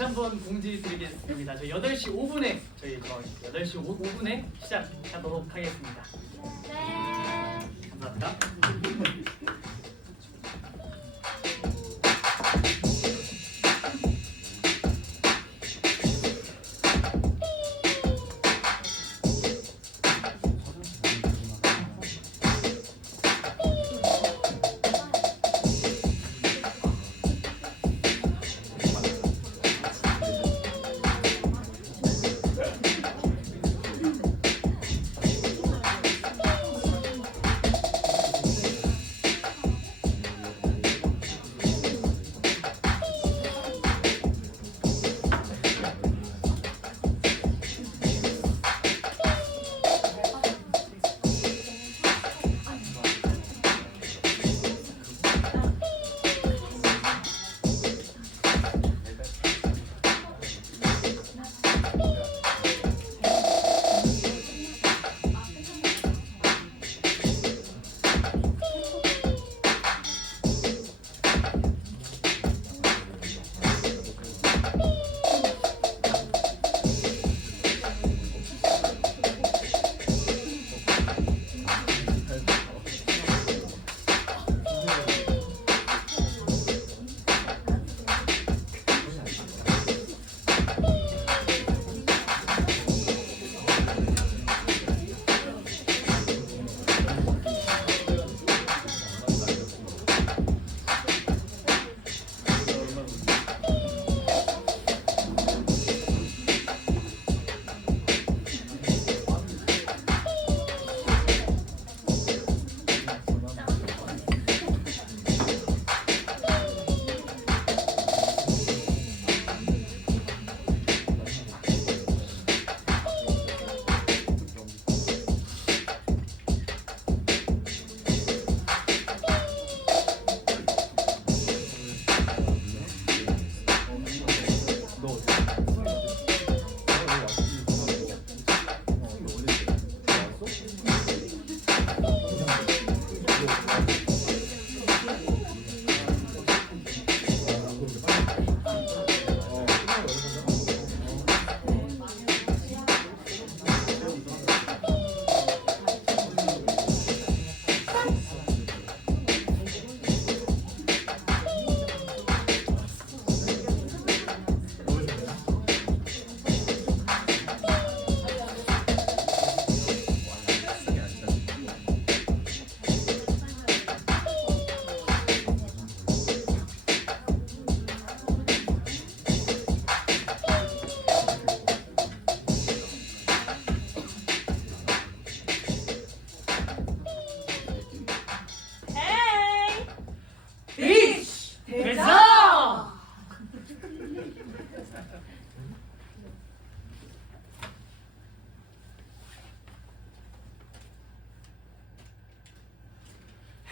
다시 한번 공지 드리겠습니다. 저희 8시 5분에 저희 8시 5분에 시작하도록 하겠습니다. 네. 감사합니다.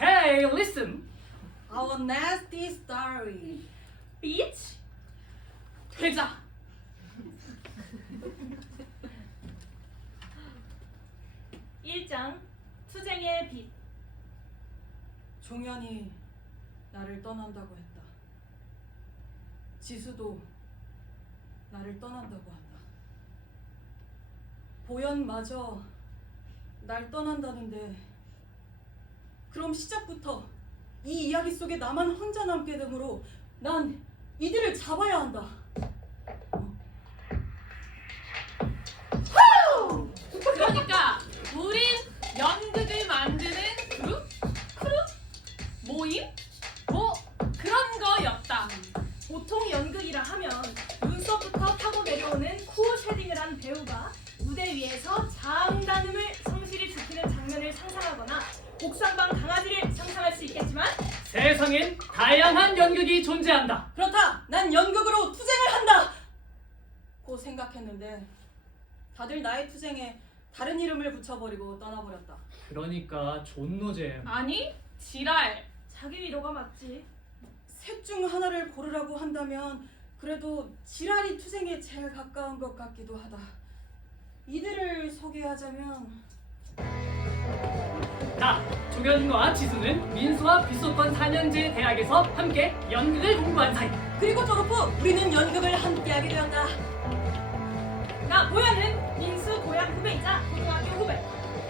Hey, listen. Our nasty story. Bitch. 되자. 일장 투쟁의 빛. 종현이 나를 떠난다고 했다. 지수도 나를 떠난다고 한다. 보현마저 날 떠난다는데 그럼 시작부터 이 이야기 속에 나만 혼자 남게 되므로 난 이들을 잡아야 한다. 그러니까 우린 연극을 만드는 그룹? 크루? 모임? 뭐 그런 거였다. 보통 연극이라 하면 눈썹부터 타고 내려오는 코어 쉐딩을 한 배우가 무대 위에서 장단음을 성실히 지키는 장면을 상상하거나 옥상방 강아지를 상상할 수 있겠지만 세상엔 다양한 연극이 존재한다. 그렇다! 난 연극으로 투쟁을 한다! 고 생각했는데 다들 나의 투쟁에 다른 이름을 붙여버리고 떠나버렸다. 그러니까 존노잼. 아니 지랄. 자기 위로가 맞지. 셋 중 하나를 고르라고 한다면 그래도 지랄이 투쟁에 제일 가까운 것 같기도 하다. 이들을 소개하자면 나 종현과 지수는 민수와 비소권 4년제 대학에서 함께 연극을 공부한 사이. 그리고 졸업 후 우리는 연극을 함께하게 되었다. 나 보현은 민수 고향 후배이자 고등학교 후배.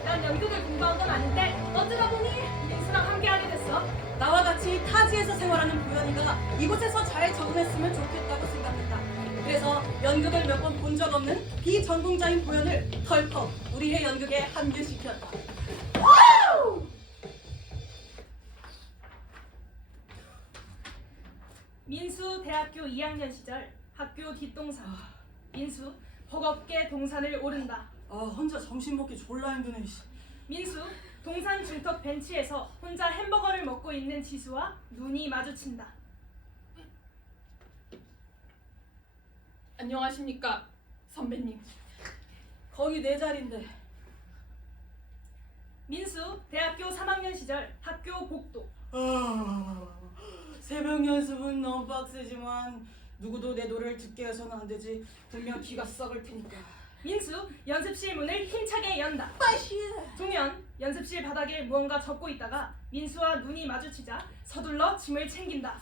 난 연극을 공부한 건 아닌데 어쩌다 보니 민수랑 함께하게 됐어. 나와 같이 타지에서 생활하는 보현이가 이곳에서 잘 적응했으면 좋겠다고 생각했다. 그래서 연극을 몇 번 본 적 없는 비전공자인 보현을 덜컥 우리의 연극에 합류시켰다. 민수 대학교 2학년 시절 학교 뒷동산. 민수 버겁게 동산을 오른다. 아 혼자 점심 먹기 졸라 힘드네. 씨. 민수 동산 중턱 벤치에서 혼자 햄버거를 먹고 있는 지수와 눈이 마주친다. 안녕하십니까 선배님. 거기 내 자리인데. 민수 대학교 3학년 시절 학교 복도. 새벽 연습은 너무 빡세지만 누구도 내 노래를 듣게 해서는 안 되지. 분명 귀가 썩을 테니까. 민수 연습실 문을 힘차게 연다. 빠시. 종현 연습실 바닥에 무언가 적고 있다가 민수와 눈이 마주치자 서둘러 짐을 챙긴다.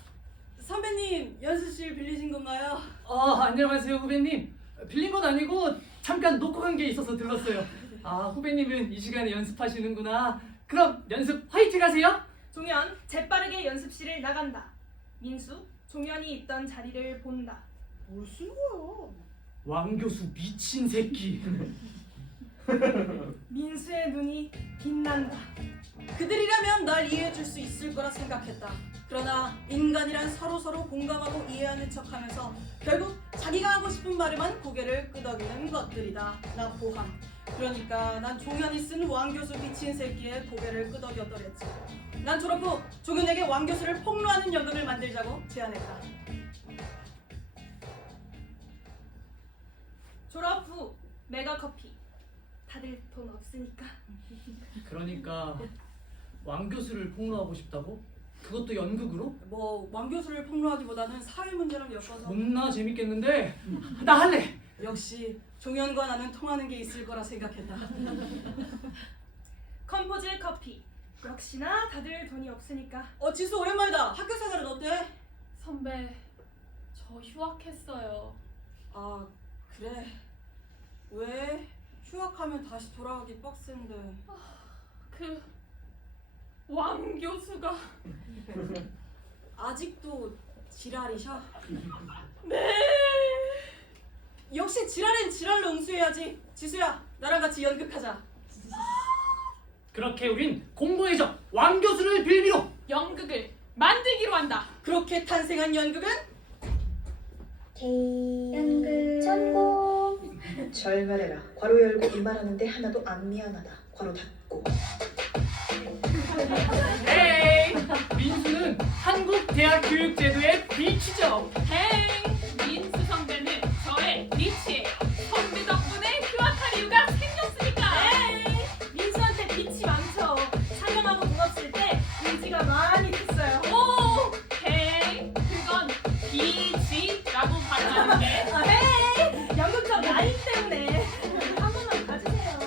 선배님 연습실 빌리신 건가요? 안녕하세요 후배님. 빌린 건 아니고 잠깐 놓고 간 게 있어서 들렀어요. 후배님은 이 시간에 연습하시는구나. 그럼 연습 화이팅 하세요. 종현 재빠르게 연습실을 나간다. 민수 종현이 있던 자리를 본다. 뭘 쓴 거야? 왕 교수 미친 새끼. 민수의 눈이 빛난다. 그들이라면 날 이해해줄 수 있을 거라 생각했다. 그러나 인간이란 서로서로 공감하고 이해하는 척하면서 결국 자기가 하고 싶은 말에만 고개를 끄덕이는 것들이다. 나 포함. 그러니까 난 종현이 쓴 왕교수 미친 새끼의 고개를 끄덕였더랬지. 난 졸업 후 종현에게 왕교수를 폭로하는 연극을 만들자고 제안했다. 졸업 후 메가커피. 다들 돈 없으니까. 그러니까 왕 교수를 폭로하고 싶다고? 그것도 연극으로? 뭐 왕교수를 폭로하기보다는 사회 문제랑 엮어서. 존나 재밌겠는데 나 할래. 역시 종현과 나는 통하는 게 있을 거라 생각했다. 컴포즈 커피. 역시나 다들 돈이 없으니까. 지수 오랜만이다. 학교 생활은 어때? 선배 저 휴학했어요. 아 그래. 왜? 휴학하면 다시 돌아가기 빡센데. 그 왕 교수가 아직도 지랄이셔? 네. 역시 지랄엔 지랄로 응수해야지. 지수야 나랑 같이 연극하자. 그렇게 우린 공부의 적 왕 교수를 빌미로 연극을 만들기로 한다. 그렇게 탄생한 연극은 연극 전공. 절멸해라. 괄호 열고 이 말하는데 하나도 안 미안하다. 괄호 닫고. 에이 민수는 한국 대학 교육 제도의 비치죠. 행 민수 선배는 저의 리치예요. 선배 덕분에 휴학할 이유가 생겼으니까. 에이, 민수한테 빛이 많죠. 상영하고 돈 없을 때 의지가 많이 됐어요. 오, 행 그건 비지라고 발음하는데. 에이, 연극적 라인 때문에. 한 번만 봐주세요.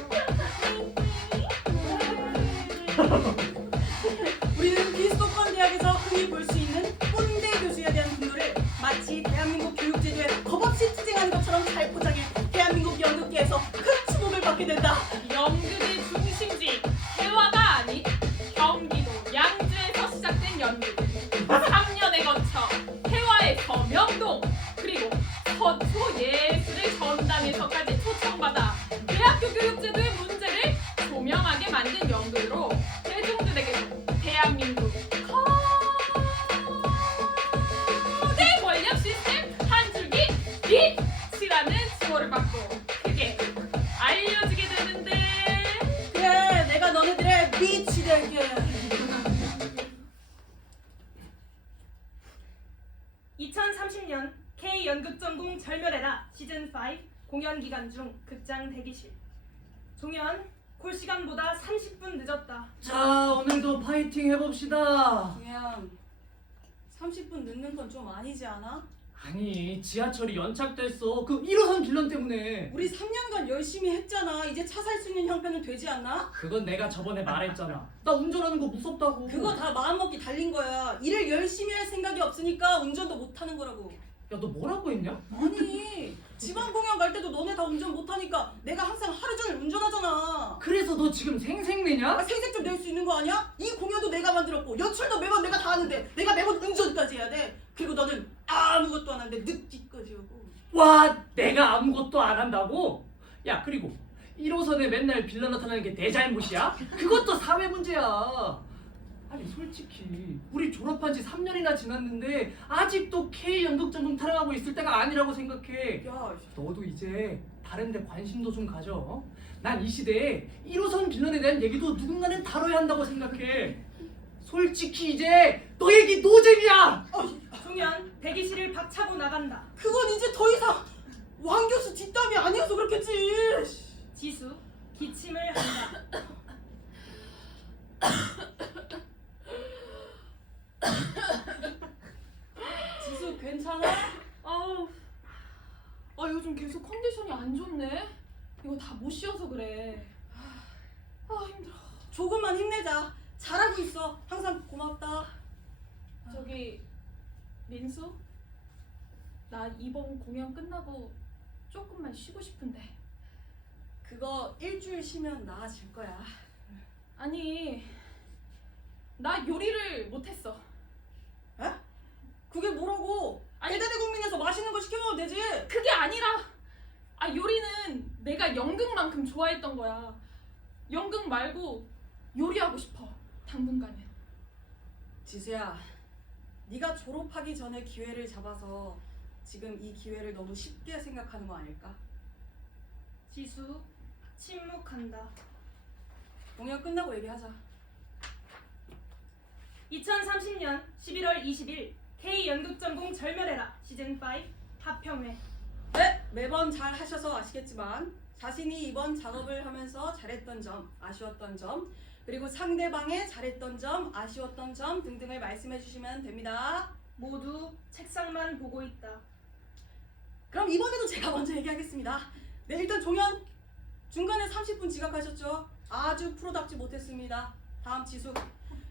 우리는 비수도권 대학에서 흔히 볼 수 있는 꼰대 교수에 대한 분노를 마치 대한민국 교육제도에 겁없이 투쟁하는 것처럼 잘 포장해 대한민국 연극계에서 큰 주목을 받게 된다. 연극의 중심지 해화가 아닌 경기도 양주에서 시작된 연극. 3년에 거쳐 해화에서 명동 그리고 서초 예술의 전당에서까지 초청받아 대학교 교육제도의 문제를 조명하게 만든 연극으로 대중들에게도 대한민국 거대 권력 시스템 한 줄기 빛이라는 칭호를 받고 크게 알려지게 되는데. 그래 내가 너네들의 빛이 될게. 2030년 K 연극전공 절멸해라 시즌 5 공연 기간 중 극장 대기실. 종현 콜 시간보다 30분 늦었다. 자 오늘도 파이팅 해봅시다. 그냥 30분 늦는 건 좀 아니지 않아? 아니 지하철이 연착됐어. 그 1호선 빌런 때문에. 우리 3년간 열심히 했잖아. 이제 차 살 수 있는 형편은 되지 않나? 그건 내가 저번에 말했잖아. 나 운전하는 거 무섭다고. 그거 다 마음먹기 달린 거야. 일을 열심히 할 생각이 없으니까 운전도 못하는 거라고. 야 너 뭐라고 했냐? 아니 지방 공연 갈 때도 너네 다 운전 못하니까 내가 항상 하루 종일 운전하잖아. 그래서 너 지금 생색내냐? 생색 좀 낼 수 있는 거 아니야? 이 공연도 내가 만들었고 연출도 매번 내가 다 하는데 내가 매번 운전까지 해야 돼. 그리고 너는 아무것도 안 하는데 늦기까지 하고. 와 내가 아무것도 안 한다고? 야 그리고 1호선에 맨날 빌런 나타나는 게 내 잘못이야? 그것도 사회 문제야. 아니 솔직히 우리 졸업한 지 3년이나 지났는데 아직도 K 연극전공 타령하고 있을 때가 아니라고 생각해. 야, 너도 이제 다른 데 관심도 좀 가져. 난 이 시대에 1호선 빌런에 대한 얘기도 누군가는 다뤄야 한다고 생각해. 솔직히 이제 너 얘기 노잼이야. 종현 대기실을 박차고 나간다. 그건 이제 더 이상 왕 교수 뒷담이 아니어서 그렇겠지. 지수 기침을 한다. 지수 괜찮아? 아우, 요즘 계속 컨디션이 안 좋네. 이거 다 못 쉬어서 그래. 힘들어. 조금만 힘내자. 잘하고 있어. 항상 고맙다. 저기 민수, 나 이번 공연 끝나고 조금만 쉬고 싶은데. 그거 일주일 쉬면 나아질 거야. 아니, 나 요리를 못했어. 에? 그게 뭐라고? 아니, 배달의 국민에서 맛있는 거 시켜 먹으면 되지. 그게 아니라, 요리는 내가 연극만큼 좋아했던 거야. 연극 말고 요리하고 싶어, 당분간은. 지수야, 네가 졸업하기 전에 기회를 잡아서 지금 이 기회를 너무 쉽게 생각하는 거 아닐까? 지수 침묵한다. 공연 끝나고 얘기하자. 2030년 11월 20일 K 연극전공 절멸해라 시즌 5 합평회. 네, 매번 잘 하셔서 아시겠지만 자신이 이번 작업을 하면서 잘했던 점, 아쉬웠던 점, 그리고 상대방의 잘했던 점, 아쉬웠던 점 등등을 말씀해 주시면 됩니다. 모두 책상만 보고 있다. 그럼 이번에도 제가 먼저 얘기하겠습니다. 네, 일단 종현 중간에 30분 지각하셨죠? 아주 프로답지 못했습니다. 다음 지수,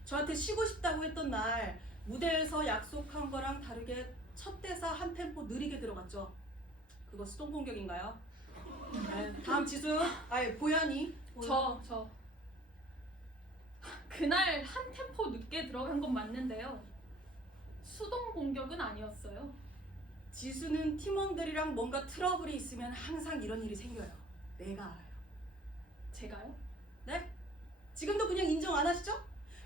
저한테 쉬고 싶다고 했던 날 무대에서 약속한 거랑 다르게 첫 대사 한 템포 느리게 들어갔죠? 그거 수동 공격인가요? 네, 다음 지수, 보현이. 저 그날 한 템포 늦게 들어간 건 맞는데요. 수동 공격은 아니었어요. 지수는 팀원들이랑 뭔가 트러블이 있으면 항상 이런 일이 생겨요. 내가 알아요. 제가요? 네? 지금도 그냥 인정 안 하시죠?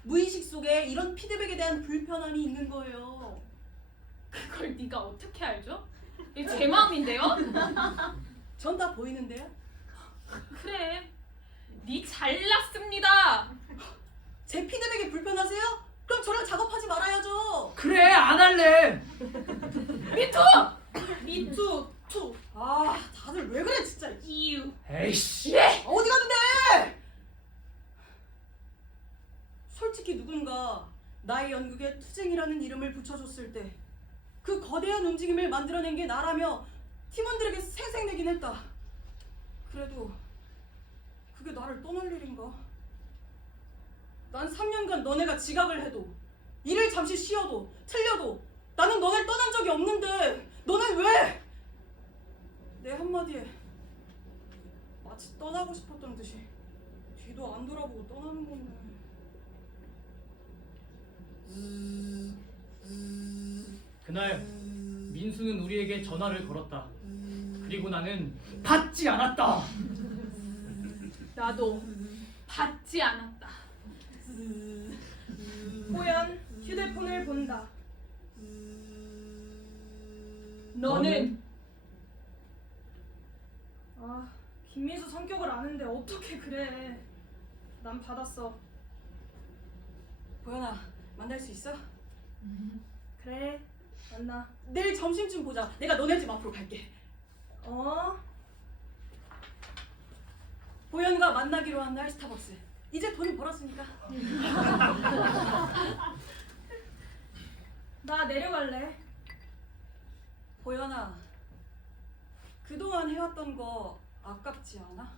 무의식 속에 이런 피드백에 대한 불편함이 있는 거예요. 그걸 네가 어떻게 알죠? 이게 제 마음인데요? 전 다 보이는데요? 그래, 네 잘났습니다. 제 피드백이 불편하세요? 그럼 저랑 작업하지 말아야죠. 그래 안 할래. 미투! 미투 투 다들 왜 그래 진짜. 이유. 에이씨. 어디 가는데? 솔직히 누군가 나의 연극에 투쟁이라는 이름을 붙여줬을 때 그 거대한 움직임을 만들어낸 게 나라며 팀원들에게 생색내긴 했다. 그래도 그게 나를 떠날 일인가? 난 3년간 너네가 지각을 해도 일을 잠시 쉬어도 틀려도 나는 너네를 떠난 적이 없는데 너는 왜? 내 한마디에 마치 떠나고 싶었던 듯이 뒤도 안 돌아보고 떠나는 건데. 그날 민수는 우리에게 전화를 걸었다. 그리고 나는 받지 않았다. 나도 받지 않았다. 호연 휴대폰을 본다. 너는 김민수 성격을 아는데 어떻게 그래. 난 받았어. 보현아, 만날 수 있어? 그래 만나. 내일 점심쯤 보자. 내가 너네 집 앞으로 갈게. 보현과 만나기로 한 날 스타벅스. 이제 돈 벌었으니까. 나 내려갈래. 보현아, 그동안 해왔던 거 아깝지 않아?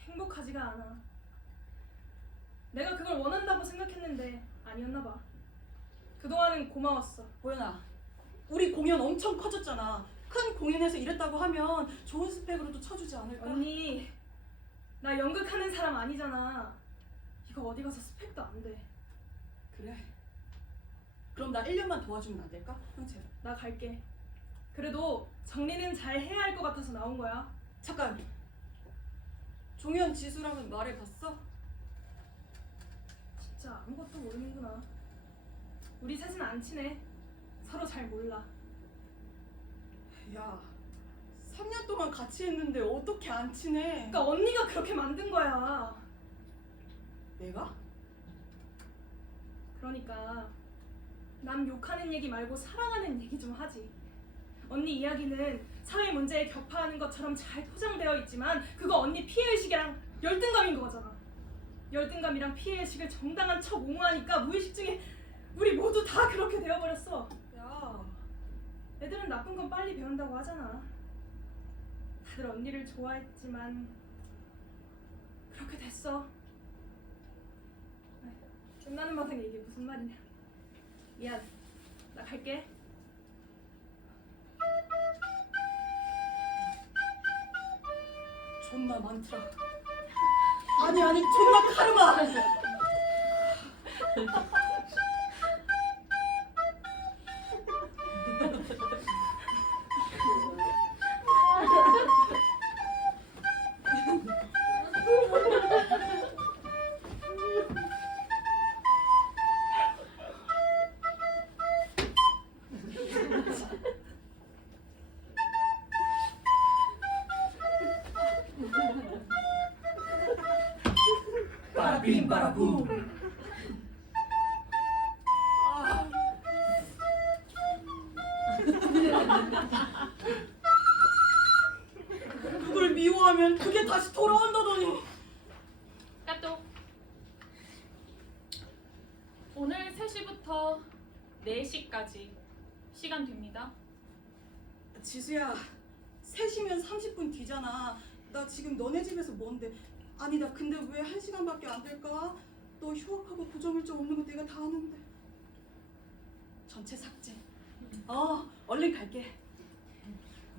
행복하지가 않아. 내가 그걸 원한다고 생각했는데 아니었나 봐. 그동안은 고마웠어. 보현아, 우리 공연 엄청 커졌잖아. 큰 공연에서 이랬다고 하면 좋은 스펙으로도 쳐주지 않을까? 언니, 나 연극하는 사람 아니잖아. 이거 어디 가서 스펙도 안 돼. 그래. 그럼 나 1년만 도와주면 안 될까? 형체. 나 갈게. 그래도 정리는 잘 해야 할 것 같아서 나온 거야. 잠깐. 종현 지수랑은 말해봤어? 진짜 아무것도 모르는구나. 우리 셋은 안 친해. 서로 잘 몰라. 야, 3년 동안 같이 했는데 어떻게 안 친해? 그러니까 언니가 그렇게 만든 거야. 내가? 그러니까 남 욕하는 얘기 말고 사랑하는 얘기 좀 하지. 언니 이야기는 사회 문제에 격파하는 것처럼 잘 포장되어 있지만 그거 언니 피해의식이랑 열등감인 거잖아. 열등감이랑 피해의식을 정당한 척 옹호하니까 무의식 중에 우리 모두 다 그렇게 되어버렸어. 야, 애들은 나쁜 건 빨리 배운다고 하잖아. 다들 언니를 좋아했지만 그렇게 됐어. 아이, 끝나는 마당에 이게 무슨 말이냐. 미안. 나 갈게. 존나 많더라. 아니 존나 카르마. 빠라빔빠라붐. 아. 그걸 미워하면 그게 다시 돌아온다더니. 까똑. 오늘 3시부터 4시까지 시간 됩니다. 지수야, 3시면 30분 뒤잖아. 나 지금 너네 집에서 뭔데? 아니 나 근데 왜 1시간밖에 안 될까? 너 휴학하고 고정일정 없는 거 내가 다 아는데. 전체 삭제. 얼른 갈게.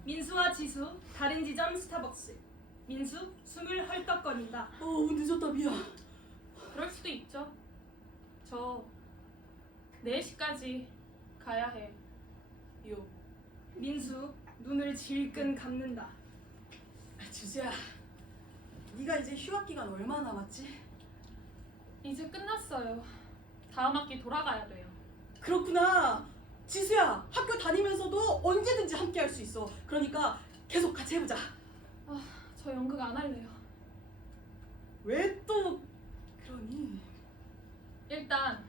민수와 지수 다른 지점 스타벅스. 민수 숨을 헐떡거린다. 늦었다 미안. 그럴 수도 있죠. 저 4시까지 가야 해. 요. 민수 눈을 질끈 감는다. 지수야, 네가 이제 휴학 기간 얼마 남았지? 이제 끝났어요. 다음 학기 돌아가야 돼요. 그렇구나. 지수야, 학교 다니면서도 언제든지 함께 할 수 있어. 그러니까 계속 같이 해보자. 저 연극 안 할래요. 왜 또 그러니? 일단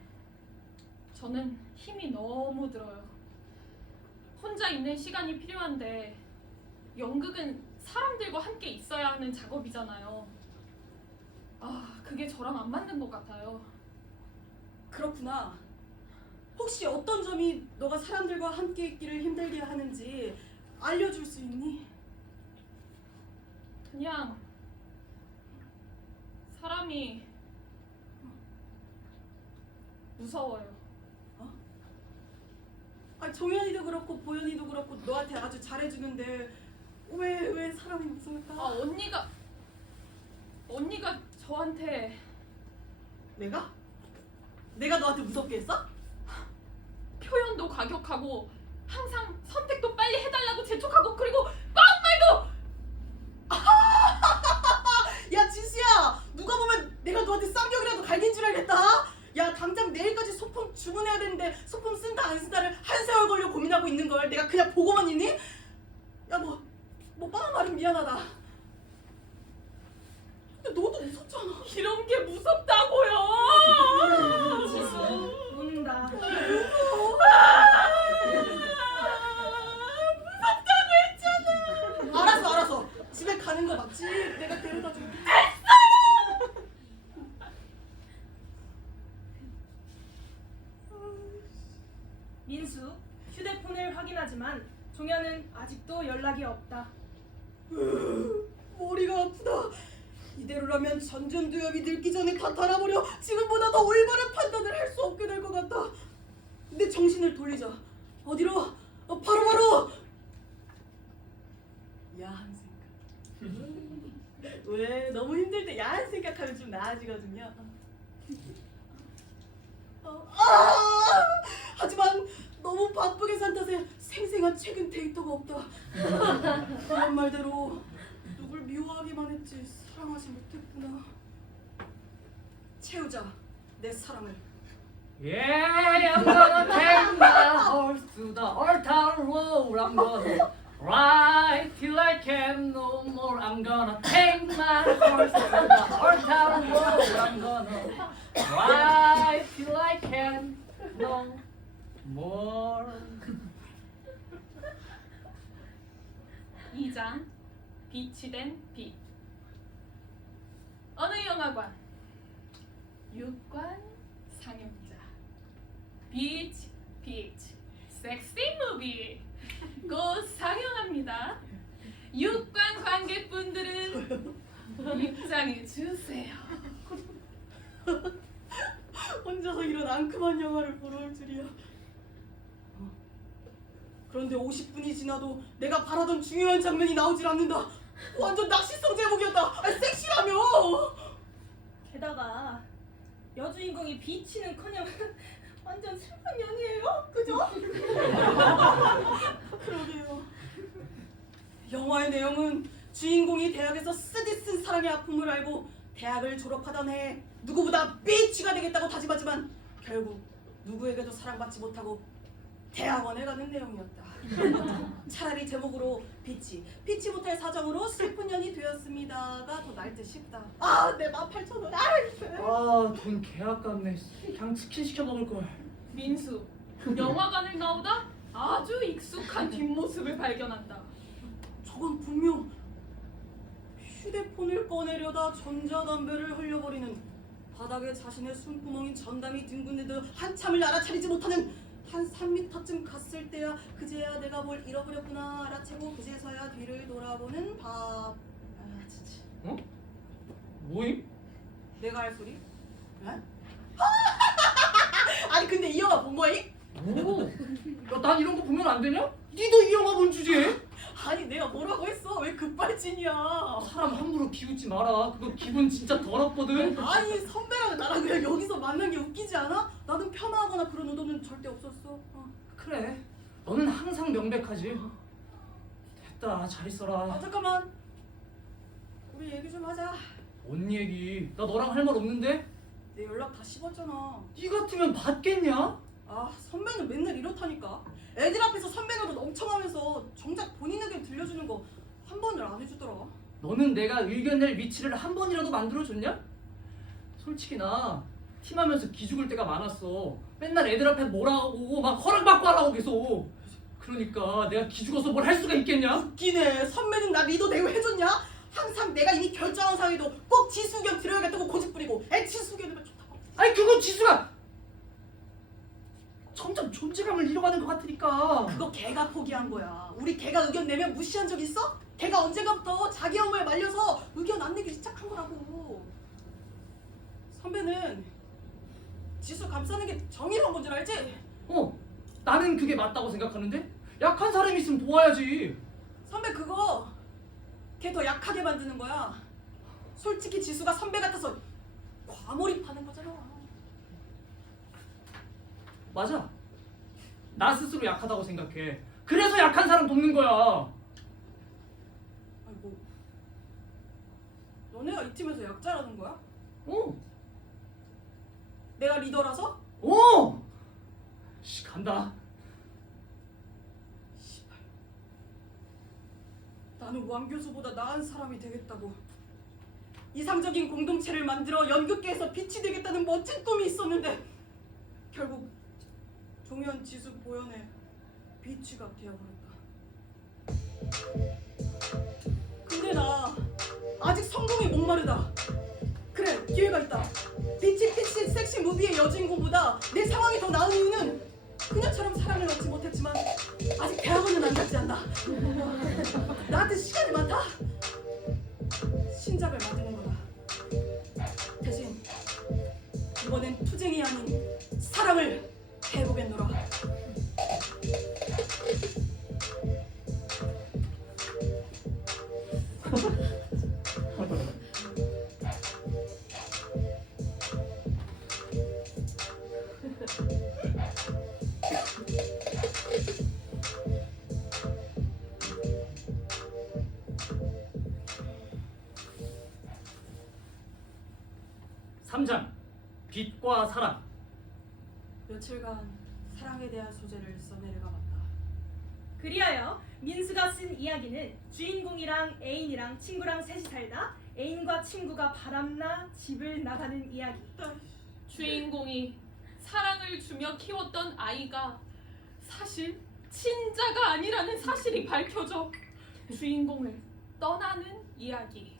저는 힘이 너무 들어요. 혼자 있는 시간이 필요한데 연극은 사람들과 함께 있어야 하는 작업이잖아요. 그게 저랑 안 맞는 것 같아요. 그렇구나. 혹시 어떤 점이 너가 사람들과 함께 있기를 힘들게 하는지 알려줄 수 있니? 그냥 사람이 무서워요. 종현이도 그렇고 보현이도 그렇고 너한테 아주 잘해주는데 왜 사람이 무서울까? 언니가 저한테 내가? 내가 너한테 무섭게 했어? 표현도 과격하고 항상 선택도 빨리 해달라고 재촉하고 그리고 마음 말도 야 지수야, 누가 보면 내가 너한테 쌍욕이라도 갈긴 줄 알겠다. 야 당장 내일까지 소품 주문해야 되는데 소품 쓴다 안 쓴다를 한 세월 걸려 고민하고 있는 걸 내가 그냥 보고만 있니? 야 뭐 뻔한 말은 미안하다. 근데 너도 무섭잖아. 이런 게 무섭다고요. 지수 운다. 알았어. 집에 가는 거 맞지? 내가 데려다 줄게. 민수 휴대폰을 확인하지만 종현은 아직도 연락이 없다. 머리가 아프다. 이대로라면 전전두엽이 늙기 전에 다 닳아버려 지금보다 더 올바른 판단을 할 수 없게 될 것 같다. 내 정신을 돌리자. 어디로? 바로 야한 생각. 왜 너무 힘들 때 야한 생각하면 좀 나아지거든요. 하지만 너무 바쁘게 산 탓에 생생한 최근 데이터가 없다. 그런 말대로 누굴 미워하기만 했지 사랑하지 못했구나. 채우자 내 사랑을. Yeah, I'm gonna take my horse to the old town road. I'm gonna ride till I can no more. I'm gonna take my horse to the old town road. I'm gonna ride till I can no more. 2장 빛이 된 빛. 어느 영화관? 육관 상영자. 비치 섹시 무비 곧 상영합니다. 육관 관객분들은 입장해 주세요. 혼자서 이런 앙큼한 영화를 보러 올 줄이야. 그런데 50분이 지나도 내가 바라던 중요한 장면이 나오질 않는다. 완전 낚시성 제목이었다. 섹시라며. 게다가 여주인공이 비치는커녕 완전 슬픈 연이에요. 그죠? 그러게요. 영화의 내용은 주인공이 대학에서 쓰디 쓴 사랑의 아픔을 알고 대학을 졸업하던 해에 누구보다 비치가 되겠다고 다짐하지만 결국 누구에게도 사랑받지 못하고 대학원에 가는 내용이었다. 차라리 제목으로 피치 못할 사정으로 슬픈 년이 되었습니다가 더 나을 듯 싶다. 내 18,000원. 돈 개 아깝네. 그냥 치킨 시켜 먹을 걸. 민수, 영화관을 나오다 아주 익숙한 뒷모습을 발견한다. 저건 분명 휴대폰을 꺼내려다 전자담배를 흘려버리는, 바닥에 자신의 숨구멍인 전담이 둥근데도 한참을 알아차리지 못하는, 한 3m쯤 갔을 때야 그제야 내가 뭘 잃어버렸구나 알아채고 그제서야 뒤를 돌아보는 밥. 진짜. 어? 뭐임? 내가 할 소리? 에? 아니 근데 이 영화 본 거임? 오, 야, 난 이런 거 보면 안 되냐? 니도 이 영화 본 주제에? 아니 내가 뭐라고 했어? 왜 급발진이야? 사람 함부로 비웃지 마라. 그거 기분 진짜 더럽거든. 아니 선배랑 나랑 그냥 여기서 만난 게 웃기지 않아? 나는 폄하하거나 그런 의도는 절대 없었어. 그래, 너는 항상 명백하지. 됐다, 잘 있어라. 잠깐만, 우리 얘기 좀 하자. 뭔 얘기? 나 너랑 할 말 없는데? 내 연락 다 씹었잖아. 니 같으면 받겠냐? 선배는 맨날 이렇다니까. 애들 앞에서 선배 노릇 엄청 하면서 정작 본인 의견 들려주는 거 한 번을 안 해주더라. 너는 내가 의견 낼 위치를 한 번이라도 만들어줬냐? 솔직히 나 팀하면서 기죽을 때가 많았어. 맨날 애들 앞에 뭐라고 막 허락받고 하라고 계속. 그러니까 내가 기죽어서 뭘 할 수가 있겠냐? 웃기네. 선배는 나 리더 대우 해줬냐? 항상 내가 이미 결정한 사회도 꼭 지수 의견 들어야겠다고 고집부리고 지수 의견이면 좋다고. 아니 그건 지수가 점점 존재감을 잃어가는 것 같으니까. 그거 걔가 포기한 거야. 우리 걔가 의견 내면 무시한 적 있어? 걔가 언젠가부터 자기 업무에 말려서 의견 안 내기 시작한 거라고. 선배는 지수 감싸는 게 정의로운 건 줄 알지? 나는 그게 맞다고 생각하는데? 약한 사람이 있으면 도와야지. 선배 그거 걔 더 약하게 만드는 거야. 솔직히 지수가 선배 같아서 과몰입하는 거잖아. 맞아. 나 스스로 약하다고 생각해. 그래서 약한 사람 돕는 거야. 아이고, 너네가 이 팀에서 약자라는 거야? 내가 리더라서? 간다. 씨발. 나는 왕 교수보다 나은 사람이 되겠다고. 이상적인 공동체를 만들어 연극계에서 빛이 되겠다는 멋진 꿈이 있었는데 결국 종현, 지수, 보현의 비치가 되어버렸다. 근데 나 아직 성공에 목마르다. 그래, 기회가 있다. 비치 피치 섹시 무비의 여주인공보다 내 상황이 더 나은 이유는 그녀처럼 사랑을 얻지 못했지만 아직 대학원은 안 갔지 않나? 잘한다. 나한테 시간이 많다. 신작을 만드는 거다. 대신 이번엔 투쟁이 아닌 사랑을 해보겠노라. 삼장 빛과 사랑. 며칠간 사랑에 대한 소재를 써내려가 봤다. 그리하여 민수가 쓴 이야기는 주인공이랑 애인이랑 친구랑 셋이 살다 애인과 친구가 바람나 집을 나가는 이야기. 주인공이 사랑을 주며 키웠던 아이가 사실 친자가 아니라는 사실이 밝혀져 주인공을 떠나는 이야기.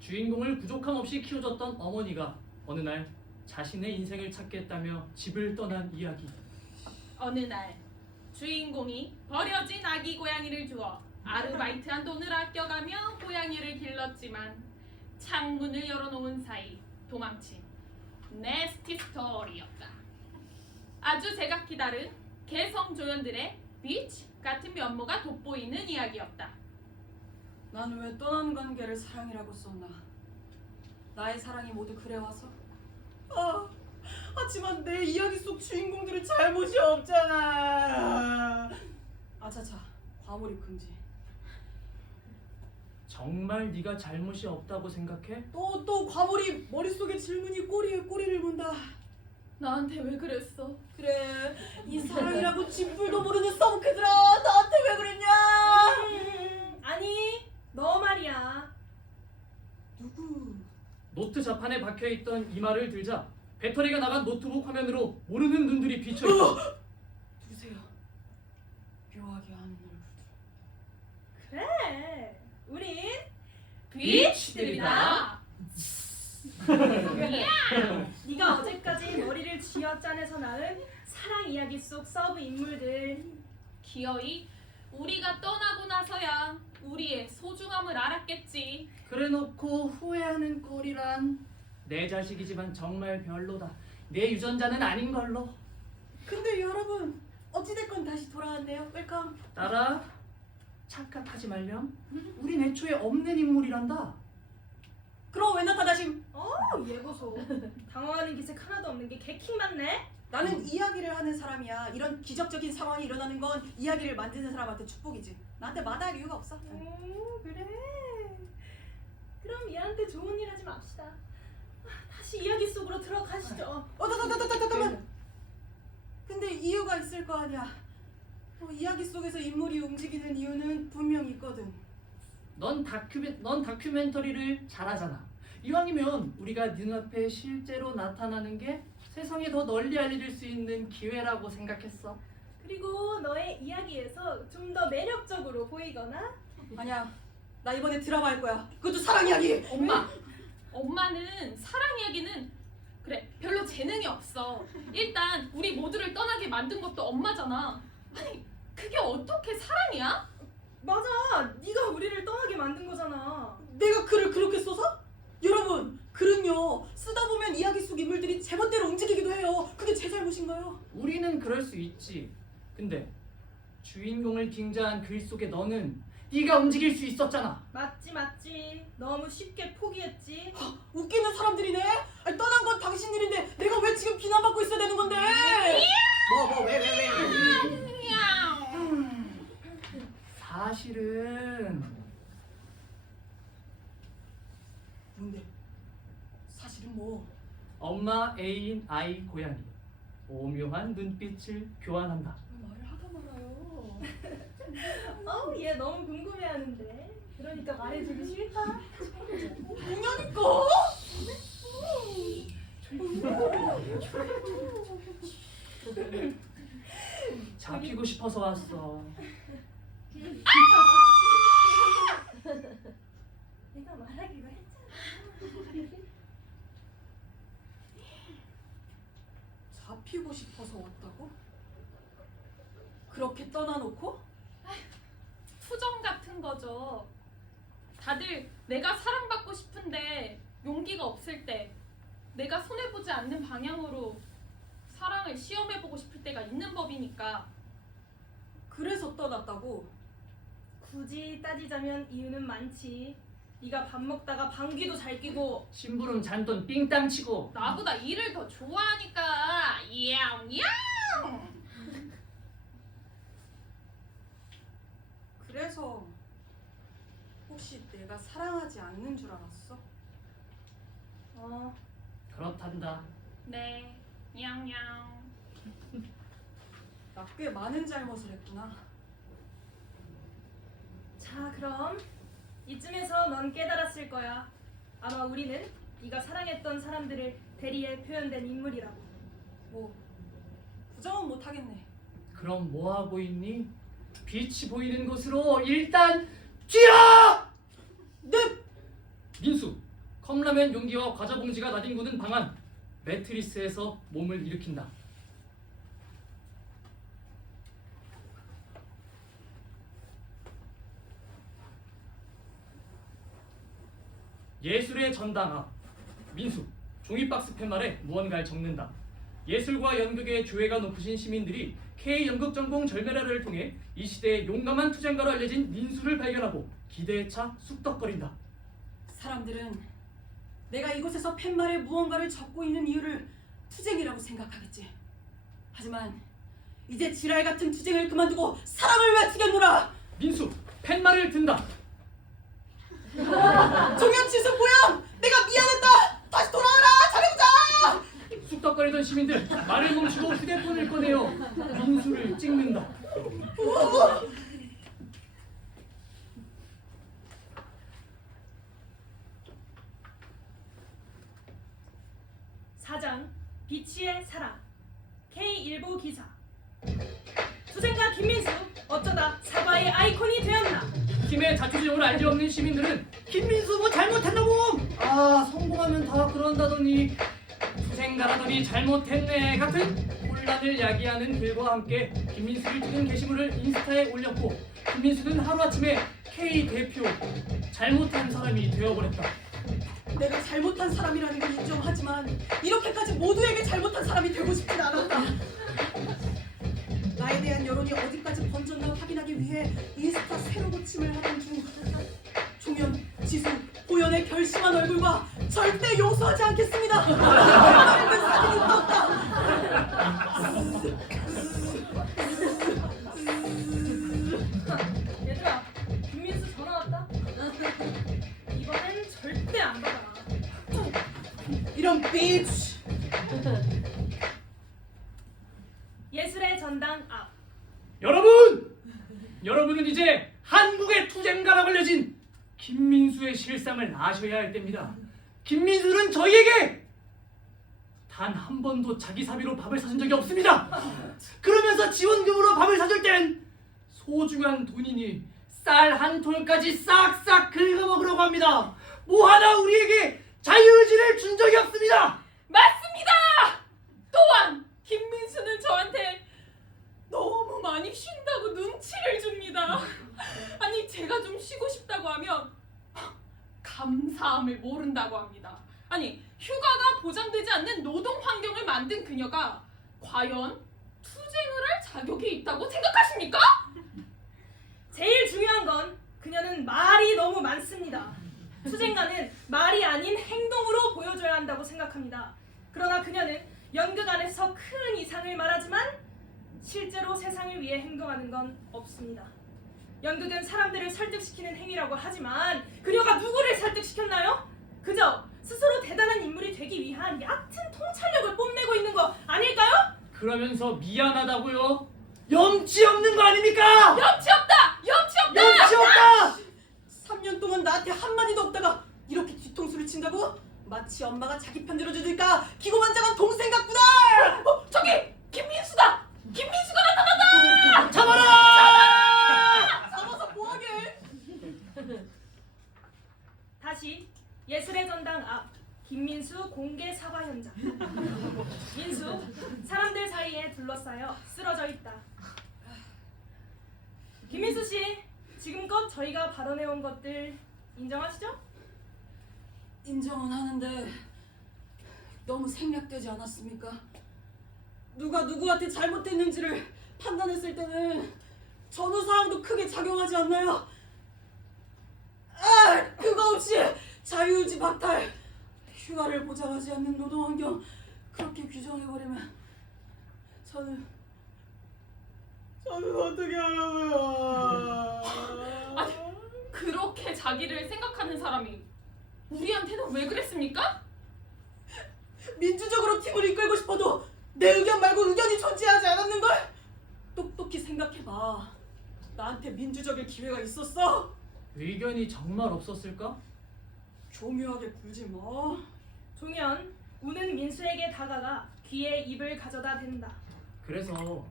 주인공을 부족함 없이 키워줬던 어머니가 어느 날 자신의 인생을 찾겠다며 집을 떠난 이야기. 어느 날 주인공이 버려진 아기 고양이를 주어 아르바이트한 돈을 아껴가며 고양이를 길렀지만 창문을 열어놓은 사이 도망친 네스티 스토리였다. 아주 제각기 다른 개성 조연들의 비치 같은 면모가 돋보이는 이야기였다. 나는 왜 떠나는 관계를 사랑이라고 썼나? 나의 사랑이 모두 그래와서? 하지만 내 이야기 속 주인공들은 잘못이 없잖아. 아차차, 과몰입 금지. 정말 네가 잘못이 없다고 생각해? 또 과몰입. 머릿속에 질문이 꼬리에 꼬리를 문다. 나한테 왜 그랬어? 그래, 이 사랑이라고 진뿔도 모르는 써먹해들아, 나한테 왜 그랬냐? 아니 너 말이야. 누구? 노트 자판에 박혀있던 이 말을 들자 배터리가 나간 노트북 화면으로 모르는 눈들이 비쳐있다. 누구세요? 묘하게 아는 얼굴들. 그래 우린 비치들이다. 네가 어제까지 머리를 쥐어짜내서 낳은 사랑 이야기 속 서브 인물들. 기어이 우리가 떠나고 나서야 우리의 소중함을 알았겠지. 그래놓고 후회하는 꼴이란. 내 자식이지만 정말 별로다. 내 유전자는 아닌 걸로. 근데 여러분, 어찌됐건 다시 돌아왔네요. 웰컴. 따라 착각하지 말렴. 우린 애초에 없는 인물이란다. 그럼 왜 나타나심? 얘 보소. 당황하는 기색 하나도 없는 게 개킹 맞네. 나는 이야기를 하는 사람이야. 이런 기적적인 상황이 일어나는 건 이야기를 만드는 사람한테 축복이지. 나한테 마다할 이유가 없어. 그래. 그럼 얘한테 좋은 일 하지 맙시다. 다시 이야기 속으로 들어가시죠. 잠깐만. 근데 이유가 있을 거 아니야. 이야기 속에서 인물이 움직이는 이유는 분명히 있거든. 넌 다큐멘터리를 잘하잖아. 이왕이면 우리가 눈앞에 실제로 나타나는 게 세상에 더 널리 알려질 수 있는 기회라고 생각했어. 그리고 너의 이야기에서 좀 더 매력적으로 보이거나. 아니야. 나 이번에 드라마 할 거야. 그것도 사랑 이야기. 엄마는 사랑 이야기는 그래 별로 재능이 없어. 일단 우리 모두를 떠나게 만든 것도 엄마잖아. 아니 그게 어떻게 사랑이야? 맞아. 네가 우리를 떠나게 만든 거잖아. 내가 글을 그렇게 써서? 여러분, 글은요 쓰다 보면 이야기 속 인물들이 제멋대로 움직이기도 해요. 그게 제 잘못인가요? 우리는 그럴 수 있지. 근데 주인공을 빙자한 글 속에 너는 네가 움직일 수 있었잖아. 맞지. 너무 쉽게 포기했지. 웃기는 사람들이네. 아니, 떠난 건 당신들인데 내가 왜 지금 비난받고 있어야 되는 건데? 왜? 사실은 뭔데? 사실은 뭐? 엄마, 애인, 아이, 고양이 오묘한 눈빛을 교환한다. 왜 말을 하다 말아요? 얘 너무 궁금해하는데. 그러니까 말해주기 싫다. 뭐냐니까? 잡히고 싶어서 왔어. 내가 말하기로 했잖아. 잡히고 싶어서 왔다고? 그렇게 떠나놓고? 거죠. 다들 내가 사랑받고 싶은데 용기가 없을 때, 내가 손해보지 않는 방향으로 사랑을 시험해보고 싶을 때가 있는 법이니까. 그래서 떠났다고? 굳이 따지자면 이유는 많지. 네가 밥 먹다가 방귀도 잘 끼고 심부름 잔돈 삥땅 치고 나보다 일을 더 좋아하니까. 야옹야옹. 그래서 혹시 내가 사랑하지 않는 줄 알았어? 그렇단다. 네, 야옹야옹. 나 꽤 많은 잘못을 했구나. 자, 그럼 이쯤에서 넌 깨달았을 거야. 아마 우리는 네가 사랑했던 사람들을 대리해 표현된 인물이라고. 뭐 부정은 못하겠네. 그럼 뭐 하고 있니? 빛이 보이는 곳으로 일단 튀어! 네! 민수, 컵라면 용기와 과자 봉지가 나뒹구는 방안. 매트리스에서 몸을 일으킨다. 예술의 전당 앞. 민수, 종이박스 팻말에 무언가를 적는다. 예술과 연극의 조예가 높으신 시민들이 K연극 전공 절메라를 통해 이 시대의 용감한 투쟁가로 알려진 민수를 발견하고 기대에 차 쑥덕거린다. 사람들은 내가 이곳에서 팻말에 무언가를 적고 있는 이유를 투쟁이라고 생각하겠지. 하지만 이제 지랄 같은 투쟁을 그만두고 사랑을 외치겠노라. 민수, 팻말을 든다. 종현 지수 보영! 내가 미안했다! 다시 돌아와라! 잘해보자! 쑥덕거리던 시민들 말을 멈추고 휴대폰을 꺼내어 민수를 찍는다. 사장 비치의 사랑 K일보 기사. 투쟁가 김민수 어쩌다 사과의 아이콘이 되었나. 팀의 자초지종을 알지 없는 시민들은 김민수 뭐 잘못했나 봄! 아, 성공하면 다 그런다더니 투쟁가라더니 잘못했네 같은 혼란을 야기하는 글과 함께 김민수를 찍은 게시물을 인스타에 올렸고 김민수는 하루아침에 K 대표 잘못한 사람이 되어버렸다. 내가 잘못한 사람이라는 걸 인정하지만 이렇게까지 모두에게 잘못한 사람이 되고 싶진 않았다. 나에 대한 여론이 어디까지 번졌나 확인하기 위해 인스타 새로 고침을 하던 중 종현, 지수, 보현의 결심한 얼굴과 절대 용서하지 않겠습니다. 그 사진이 떴다. 얘들아, 김민수 전화 왔다. 이번엔 절대 안 받아. 이런 비치. 예술의 전당 앞. 여러분은 이제 한국의 투쟁가라고 알려진 김민수의 실상을 아셔야 할 때입니다. 김민수는 저희에게 단 한 번도 자기 사비로 밥을 사준 적이 없습니다. 그러면서 지원금으로 밥을 사줄 땐 소중한 돈이니 쌀 한 톨까지 싹싹 긁어먹으려고 합니다. 뭐 하나 우리에게 자유의지를 준 적이 없습니다. 맞습니다! 또한 김민수는 저한테 너무 많이 쉰다고 눈치를 줍니다. 아니, 제가 좀 쉬고 싶다고 하면 감사함을 모른다고 합니다. 아니, 휴가가 보장되지 않는 노동 환경을 만든 그녀가 과연 투쟁을 할 자격이 있다고 생각하십니까? 제일 중요한 건 그녀는 말이 너무 많습니다. 투쟁가는 말이 아닌 행동으로 보여줘야 한다고 생각합니다. 그러나 그녀는 연극 안에서 큰 이상을 말하지만 실제로 세상을 위해 행동하는 건 없습니다. 연극은 사람들을 설득시키는 행위라고 하지만 그녀가 누구를 설득시켰나요? 그저 스스로 대단한 인물이 되기 위한 얕은 통찰력을 뽐내고 있는 거 아닐까요? 그러면서 미안하다고요? 염치 없는 거 아닙니까? 염치 없다! 염치 없다! 염치 없다! 3년 동안 나한테 한마디도 없다가 이렇게 뒤통수를 친다고? 마치 엄마가 자기 편 들어주니까 기고만장한 동생 같구나! 저기! 김민수다! 김민수가 나타났다! 잡아라! 잡아서 뭐하게? 다시 예술의 전당 앞 김민수 공개 사과 현장. 민수 사람들 사이에 둘러싸여 쓰러져 있다. 김민수 씨 지금껏 저희가 발언해온 것들 인정하시죠? 인정은 하는데 너무 생략되지 않았습니까? 누가 누구한테 잘못했는지를 판단했을 때는 전후사항도 크게 작용하지 않나요? 그거 없이 자유의지 박탈, 휴가를 보장하지 않는 노동환경 그렇게 규정해버리면 저는 어떻게 하라고요? 아니, 그렇게 자기를 생각하는 사람이 우리한테는 왜 그랬습니까? 민주적으로 팀을 이끌고 싶어도 내 의견 말고 의견이 존재하지 않았는걸? 똑똑히 생각해봐. 나한테 민주적일 기회가 있었어? 의견이 정말 없었을까? 교묘하게 굴지 마. 종현, 우는 민수에게 다가가 귀에 입을 가져다 댄다. 그래서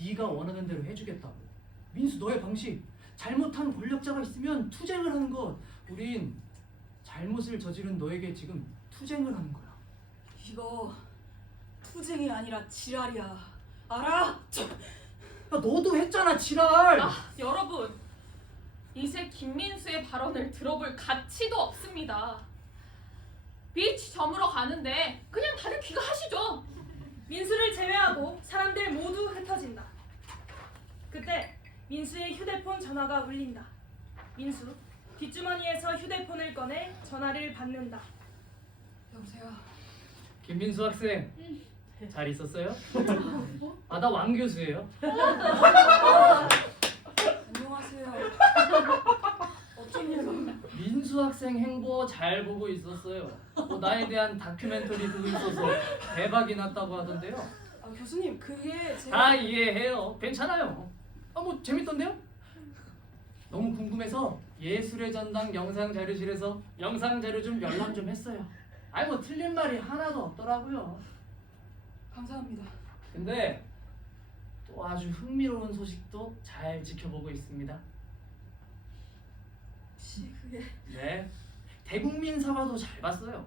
네가 원하는 대로 해주겠다고. 민수, 너의 방식. 잘못한 권력자가 있으면 투쟁을 하는 것. 우린 잘못을 저지른 너에게 지금 투쟁을 하는 거야. 이거 투쟁이 아니라 지랄이야. 알아? 야, 너도 했잖아, 지랄. 여러분, 이제 김민수의 발언을 들어볼 가치도 없습니다. 비치 저물어 가는데 그냥 다들 귀가하시죠. 민수를 제외하고 사람들 모두 흩어진다. 그때 민수의 휴대폰 전화가 울린다. 민수, 뒷주머니에서 휴대폰을 꺼내 전화를 받는다. 여보세요. 김민수 학생, 잘 있었어요? 아, 나 왕 교수예요. 안녕하세요. 어쩐 일로? 민수 학생 행보 잘 보고 있었어요. 나에 대한 다큐멘터리도 있어서 대박이 났다고 하던데요. 교수님 그게 제가 다 이해해요. 괜찮아요. 뭐 재밌던데요? 너무 궁금해서 예술의 전당 영상자료실에서 영상자료 좀 열람 좀 했어요. 뭐 틀린 말이 하나도 없더라고요. 감사합니다. 근데 또 아주 흥미로운 소식도 잘 지켜보고 있습니다. 혹시 그게 네, 대국민 사과도 잘 봤어요.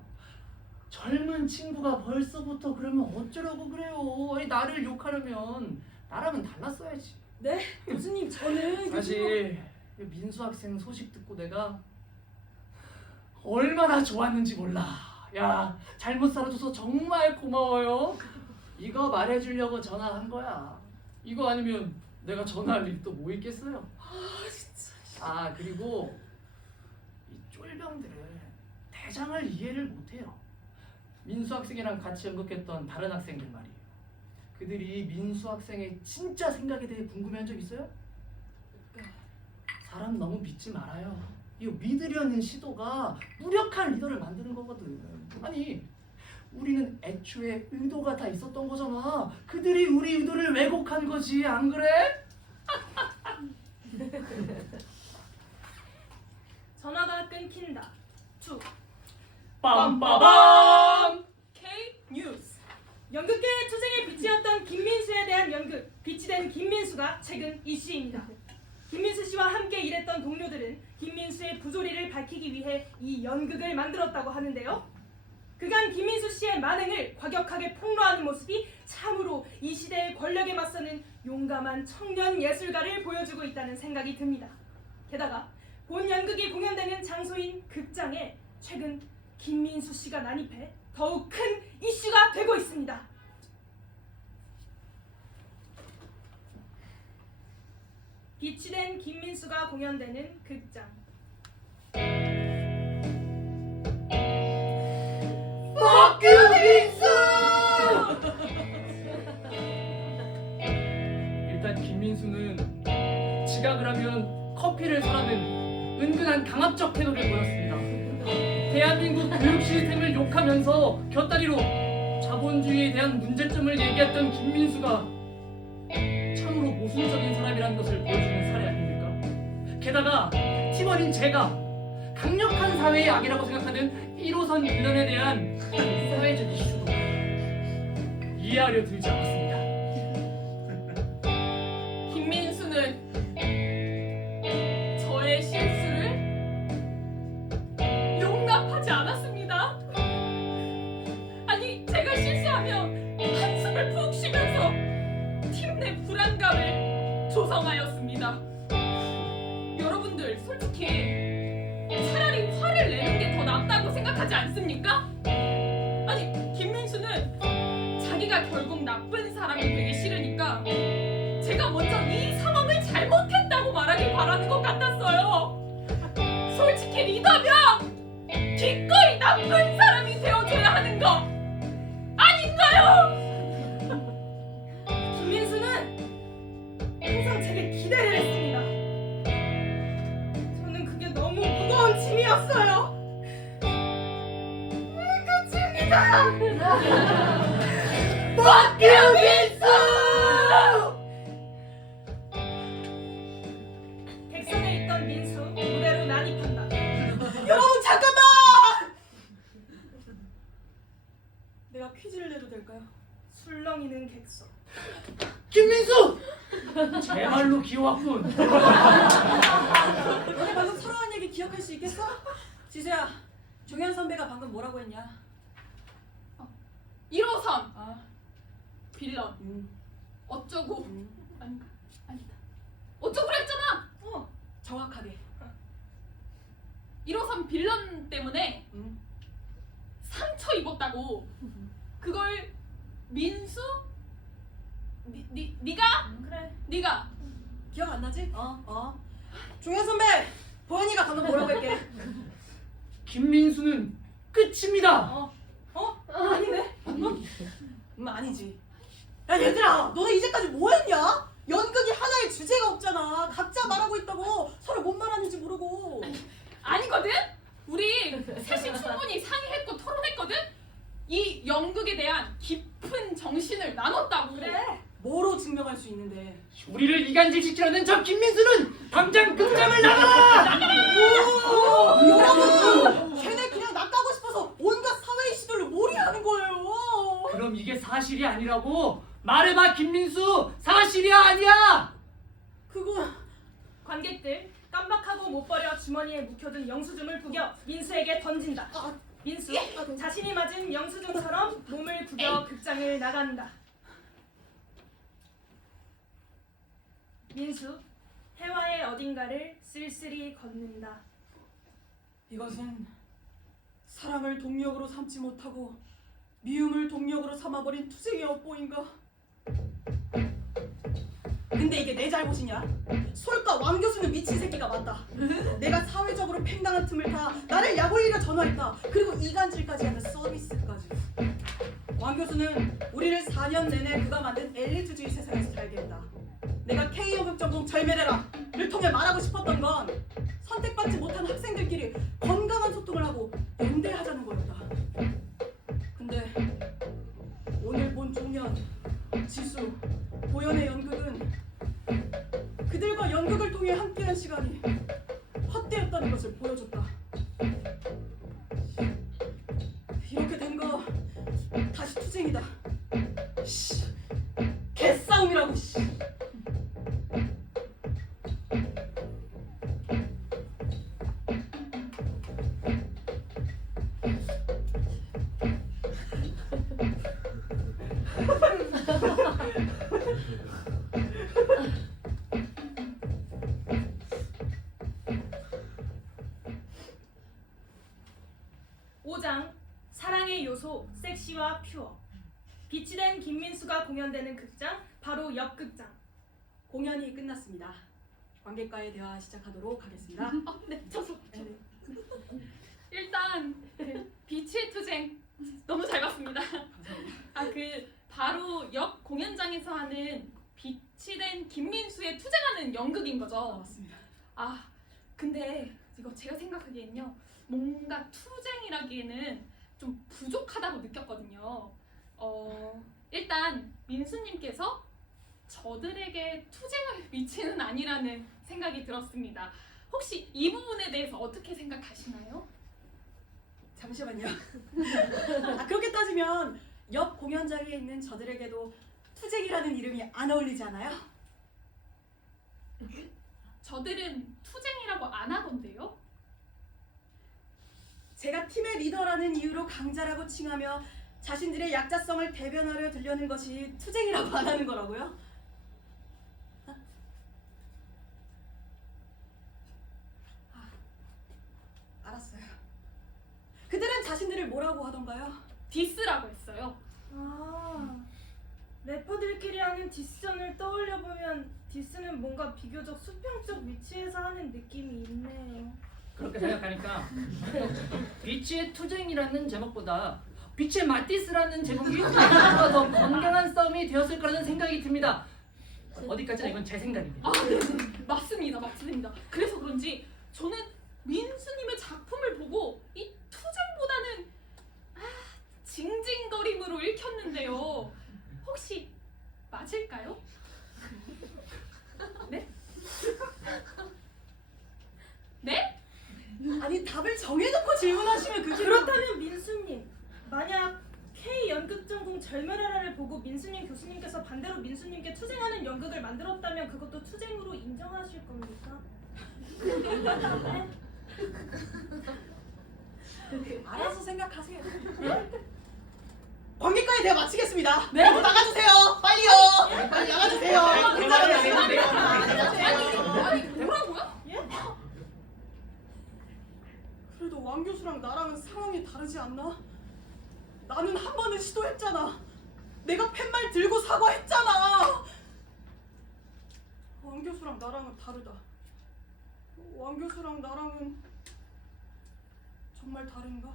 젊은 친구가 벌써부터 그러면 어쩌려고 그래요. 아니, 나를 욕하려면 나랑은 달랐어야지. 네? 교수님 저는 사실 민수 학생 소식 듣고 내가 얼마나 좋았는지 몰라. 야, 잘못 살아줘서 정말 고마워요. 이거 말해주려고 전화한 거야. 이거 아니면 내가 전화할 일 또 뭐 있겠어요? 그리고 이 쫄병들은 대장을 이해를 못해요. 민수 학생이랑 같이 연극했던 다른 학생들 말이에요. 그들이 민수 학생의 진짜 생각에 대해 궁금해한 적 있어요? 사람 너무 믿지 말아요. 이 믿으려는 시도가 무력한 리더를 만드는 거거든. 아니, 우리는 애초에 의도가 다 있었던 거잖아. 그들이 우리 의도를 왜곡한 거지, 안 그래? 전화가 끊긴다. 투. 빰빠밤! K 뉴스. 연극계의 투쟁의 빛이었던 김민수에 대한 연극 빛이 된 김민수가 최근 이슈입니다. 김민수 씨와 함께 일했던 동료들은 김민수의 부조리를 밝히기 위해 이 연극을 만들었다고 하는데요. 그간 김민수 씨의 만행을 과격하게 폭로하는 모습이 참으로 이 시대의 권력에 맞서는 용감한 청년 예술가를 보여주고 있다는 생각이 듭니다. 게다가 본 연극이 공연되는 장소인 극장에 최근 김민수 씨가 난입해 더욱 큰 이슈가 되고 있습니다. 빛이 된 김민수가 공연되는 극장. Fuck you, 민수! 일단 김민수는 지각을 하면 커피를 사라는 은근한 강압적 태도를 보였습니다. 대한민국 교육 시스템을 욕하면서 곁다리로 자본주의에 대한 문제점을 얘기했던 김민수가 참으로 모순적인 사람이라는 것을 보여주는 사례 아닙니까? 게다가 팀원인 제가 강력한 사회의 악이라고 생각하는 1호선 빌런에 대한 사회적 이슈도 이해하려 들지 않았습니다. 김민수는 저의 실수를 용납하지 않았습니다. 아니, 제가 실수하면 한숨을 푹 쉬면서 팀 내 불안감을 조성하였습니다. 여러분, 분들 솔직히 차라리 화를 내는 게 더 낫다고 생각하지 않습니까? 아니 김민수는 자기가 결국 나쁜 사람이 되기 싫으니까 제가 먼저 이 상황을 잘못했다고 말하길 바라는 것 같았어요. 솔직히 리더면 기꺼이 나쁜 사람이 되어줘야 하는 거 아닌가요? 김민수는 항상 제게 기대를 했습니다. 저는 그게 너무 무거운 짐이었어요. 끝입니다. 박규민수! 객석에 있던 민수 무대로 난입한다. 여러분 잠깐만! 내가 퀴즈를 내도 될까요? 술렁이는 객석. 김민수! 제말로 귀여웠군. 너네 방금 서러운 얘기 기억할 수 있겠어? 지수야, 종현 선배가 방금 뭐라고 했냐? 1호선 아, 빌런 어쩌고 음. 아니다 어쩌고 그랬잖아. 정확하게. 1호선 빌런 때문에 음. 상처 입었다고. 그걸 민수? 네가? 그래. 네가 기억 안 나지? 종현 선배, 보현이가 방금 뭐라고 했게? 김민수는 끝입니다. 아니네? 아니지. 야 얘들아, 너네 이제까지 뭐 했냐? 연극이 하나의 주제가 없잖아. 각자 말하고 있다고 서로 뭔 말하는지 모르고. 아니거든? 우리 셋이 충분히 상의했고 토론했거든? 이 연극에 대한 깊은 정신을 나눴다고. 그래. 뭐로 증명할 수 있는데? 우리를 이간질시키려는 저 김민수는 당장 극장을 나가라! 여러분! 걔네 그냥 낚아고 싶어서 온갖 사회 이슈들로 몰이하는 거예요. 그럼 이게 사실이 아니라고? 말해봐 김민수! 사실이야 아니야? 그거 관객들 깜박하고 못 버려 주머니에 묵혀둔 영수증을 구겨 민수에게 던진다. 민수 자신이 맞은 영수증처럼 몸을 구겨 극장을 나간다. 민수 해화의 어딘가를 쓸쓸히 걷는다. 이것은 사랑을 동력으로 삼지 못하고 미움을 동력으로 삼아버린 투쟁의 업보인가? 근데 이게 내 잘못이냐? 솔까 왕 교수는 미친 새끼가 맞다. 내가 사회적으로 팽당한 틈을 타 나를 약올리려 전화했다. 그리고 이간질까지 하는 서비스까지. 왕 교수는 우리를 4년 내내 그가 만든 엘리트주의 세상에서 살게 했다. 내가 K연극 전공 절멸해라를 통해 말하고 싶었던 건 선택받지 못한 학생들끼리 건강한 소통을 하고 연대하자는 거였다. 근데 오늘 본 종현, 지수, 보현의 연극은 그들과 연극을 통해 함께한 시간이 헛되었다는 것을 보여줬다. 이렇게 된 거 다시 투쟁이다. 씨, 개싸움이라고. 씨. 사랑의 요소 섹시와 퓨어. 빛이 된 김민수가 공연되는 극장 바로 옆 극장. 공연이 끝났습니다. 관객과의 대화 시작하도록 하겠습니다. 네, 저도. 일단 빛의 투쟁 너무 잘 봤습니다. 바로 옆 공연장에서 하는 빛이 된 김민수의 투쟁하는 연극인 거죠. 맞습니다. 근데 이거 제가 생각하기엔요, 뭔가 투쟁이라기에는 좀 부족하다고 느꼈거든요. 일단 민수님께서 저들에게 투쟁할 위치는 아니라는 생각이 들었습니다. 혹시 이 부분에 대해서 어떻게 생각하시나요? 잠시만요. 그렇게 따지면 옆 공연장에 있는 저들에게도 투쟁이라는 이름이 안 어울리지 않아요? 저들은 투쟁이라고 안 하던데요? 제가 팀의 리더라는 이유로 강자라고 칭하며 자신들의 약자성을 대변하려 들려는 것이 투쟁이라고 안 하는 거라고요? 자신들을 뭐라고 하던가요? 디스라고 했어요. 아, 래퍼들끼리 하는 디스전을 떠올려보면 디스는 뭔가 비교적 수평적 위치에서 하는 느낌이 있네요. 그렇게 생각하니까 비치의 투쟁이라는 제목보다 비치의 맞디스라는 제목이 더 건강한 싸움이 되었을 거라는 생각이 듭니다. 어디까지나 이건 제 생각입니다. 아, 네, 맞습니다, 맞습니다. 그래서 그런지 저는 민수님의 작품을 보고 이 투쟁보다는 징징거림으로 읽혔는데요. 혹시 맞을까요? 네? 네? 아니 답을 정해놓고 질문하시면 그게 그렇다면 민수님, 만약 K 연극전공 절멸하라를 보고 민수님 교수님께서 반대로 민수님께 투쟁하는 연극을 만들었다면 그것도 투쟁으로 인정하실 겁니까? 네? 알아서 생각하세요. 관객과의 대화 마치겠습니다. 네? 모두 나가주세요. 빨리요. 빨리 나가주세요. 아니, 뭐라고요? 그래도 왕 교수랑 나랑은 상황이 다르지 않나? 나는 한 번은 시도했잖아. 내가 팻말 들고 사과했잖아. 왕 교수랑 나랑은 다르다. 왕 교수랑 나랑은 정말 다른가?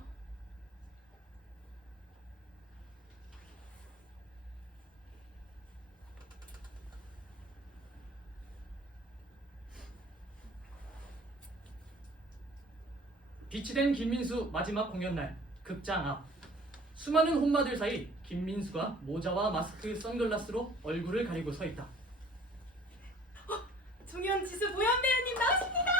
빛이 된 김민수 마지막 공연 날 극장 앞 수많은 혼마들 사이 김민수가 모자와 마스크, 선글라스로 얼굴을 가리고 서 있다. 종현 지수 보현 배우님 나오십니다.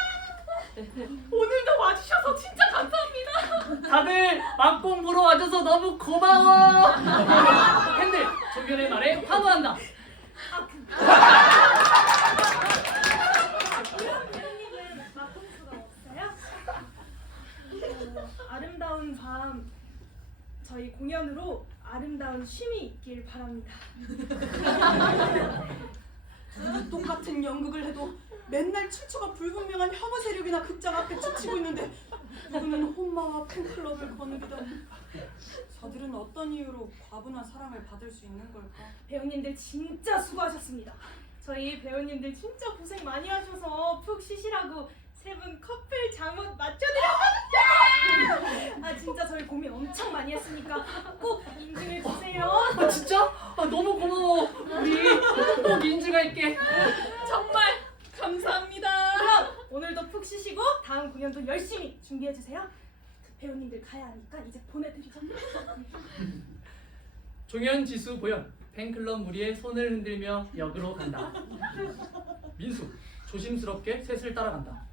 오늘도 와주셔서 진짜 감사합니다. 다들 막공 보러 와줘서 너무 고마워. 팬들 조견의 말에 환호한다. 보현 배우님은 막공수가 없어요? 아름다운 밤 저희 공연으로 아름다운 쉼이 있길 바랍니다. 똑같은 연극을 해도 맨날 출처가 불분명한 혐오 세력이나 극장 앞에 춤추고 있는데 누구는 혼마와 팬클럽을 거느리던 저들은 어떤 이유로 과분한 사랑을 받을 수 있는 걸까? 배우님들 진짜 수고하셨습니다. 저희 배우님들 진짜 고생 많이 하셔서 푹 쉬시라고 세 분 커플 잠옷 맞춰드렸거든요. 아 진짜 저희 고민 엄청 많이 했으니까 꼭 인증해 주세요. 아 진짜? 아 너무 고마워. 우리 꼭 인증할게. 정말 감사합니다. 그럼 오늘도 푹 쉬시고 다음 공연도 열심히 준비해 주세요. 배우님들 가야 하니까 이제 보내드리죠. 종현, 지수, 보현 팬클럽 무리의 손을 흔들며 역으로 간다. 민수 조심스럽게 셋을 따라간다.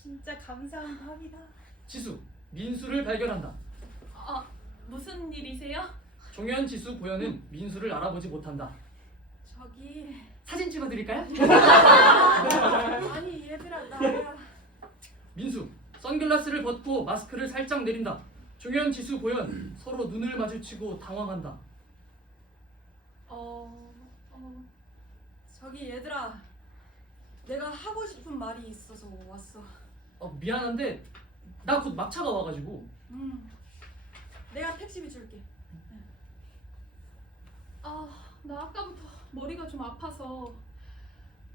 진짜 감사한 밤이다. 지수 민수를 발견한다. 아, 무슨 일이세요? 종현, 지수, 보현은 민수를 알아보지 못한다. 저기 사진 찍어드릴까요? 아니 얘들아 나야. 민수 선글라스를 벗고 마스크를 살짝 내린다. 종현, 지수, 보현 서로 눈을 마주치고 당황한다. 저기 얘들아 내가 하고 싶은 말이 있어서 왔어. 미안한데 나 곧 막차가 와가지고. 내가 택시비 줄게. 아, 나 아까부터 머리가 좀 아파서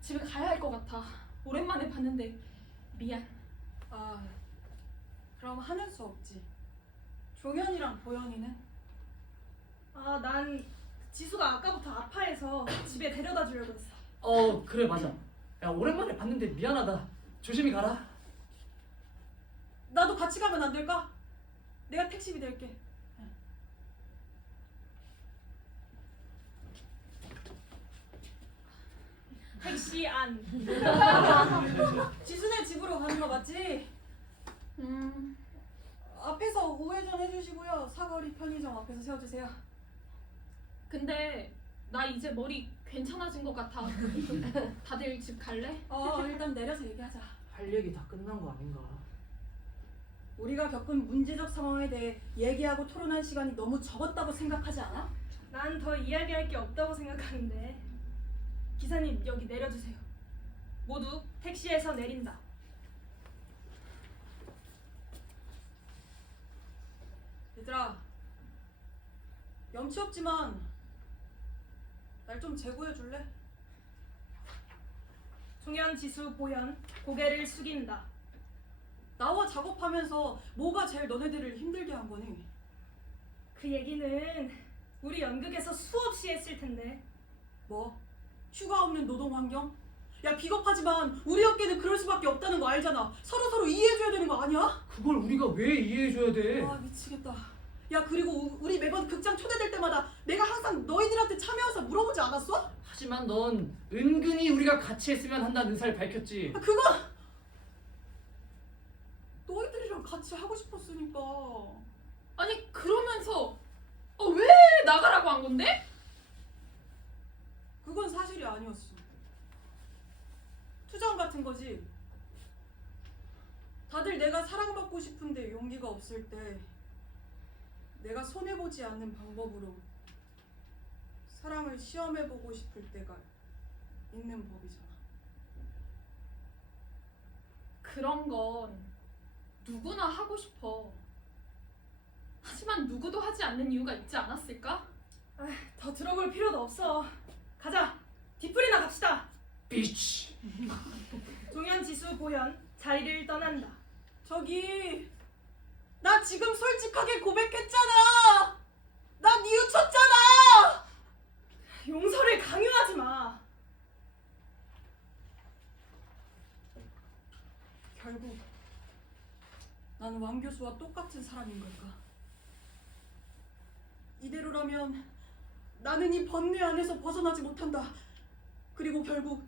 집에 가야 할 것 같아. 오랜만에 봤는데 미안. 아 그럼 하는 수 없지. 종현이랑 보현이는? 아 난 지수가 아까부터 아파해서 집에 데려다 주려고 했어. 그래 맞아. 야 오랜만에 봤는데 미안하다. 조심히 가라. 나도 같이 가면 안 될까? 내가 택시비 낼게. 택시 안. 지수네 집으로 가는 거 맞지? 앞에서 우회전 해주시고요. 사거리 편의점 앞에서 세워주세요. 근데 나 이제 머리 괜찮아진 것 같아. 다들 집 갈래? 일단 내려서 얘기하자. 할 얘기 다 끝난 거 아닌가? 우리가 겪은 문제적 상황에 대해 얘기하고 토론할 시간이 너무 적었다고 생각하지 않아? 난 더 이야기할 게 없다고 생각하는데. 기사님 여기 내려주세요. 모두 택시에서 내린다. 얘들아, 염치 없지만 날 좀 제고해 줄래? 종현, 지수, 보현 고개를 숙인다. 나와 작업하면서 뭐가 제일 너네들을 힘들게 한 거니? 그 얘기는 우리 연극에서 수없이 했을 텐데. 뭐? 휴가 없는 노동 환경? 야, 비겁하지만 우리 업계는 그럴 수밖에 없다는 거 알잖아. 서로 이해해줘야 되는 거 아니야? 그걸 우리가 왜 이해해줘야 돼? 아, 미치겠다. 야, 그리고 우리 매번 극장 초대될 때마다 내가 항상 너희들한테 참여해서 물어보지 않았어? 하지만 넌 은근히 우리가 같이 했으면 한다는 의사를 밝혔지. 아, 그거 너희들이랑 같이 하고 싶었으니까. 아니 그러면서 왜 나가라고 한 건데? 그건 사실이 아니었어. 투정 같은 거지. 다들 내가 사랑받고 싶은데 용기가 없을 때 내가 손해보지 않는 방법으로 사랑을 시험해보고 싶을 때가 있는 법이잖아. 그런 건 누구나 하고 싶어. 하지만 누구도 하지 않는 이유가 있지 않았을까? 더 들어볼 필요도 없어. 가자. 뒤풀이나 갑시다. 비치. 종현, 지수, 보현 자리를 떠난다. 저기, 나 지금 솔직하게 고백했잖아. 나 뉘우쳤잖아. 용서를 강요하지 마. 결국 나는 왕 교수와 똑같은 사람인 걸까? 이대로라면 나는 이 번뇌 안에서 벗어나지 못한다. 그리고 결국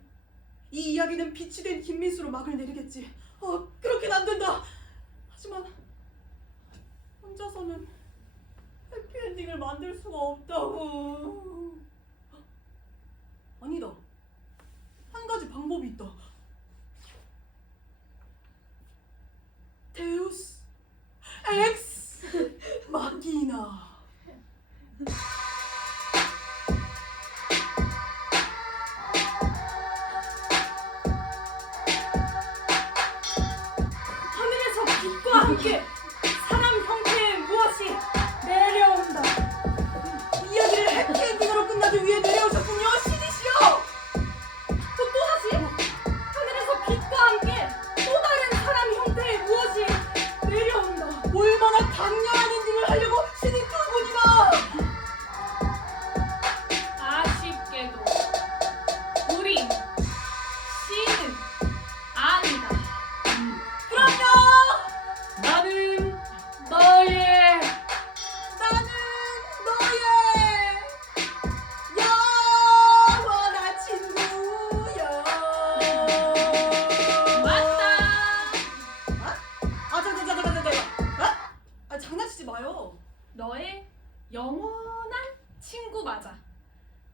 이 이야기는 빛이 된 김민수로 막을 내리겠지. 그렇게는 안 된다. 하지만 혼자서는 해피엔딩을 만들 수가 없다고. 아니다. 한 가지 방법이 있다. 데우스 엑스 마키나. 하늘에서 빛과 함께 사람 형태의 무엇이 내려온다. 이야기를 해피엔딩으로 끝나기 위해 내려오셨군요, 신이시여. 또다시 하늘에서 빛과 함께 또 다른 사람 형태의 무엇이 내려온다. 얼마나 강렬한 엔딩을 하려고 신이 두 분이나. 아쉽게도 우린 신은 아니다. 그럼요. 나는 너의 나는 너의 영원한 친구야. 맞다. 장난치지 마요. 너의 영원한 친구 맞아.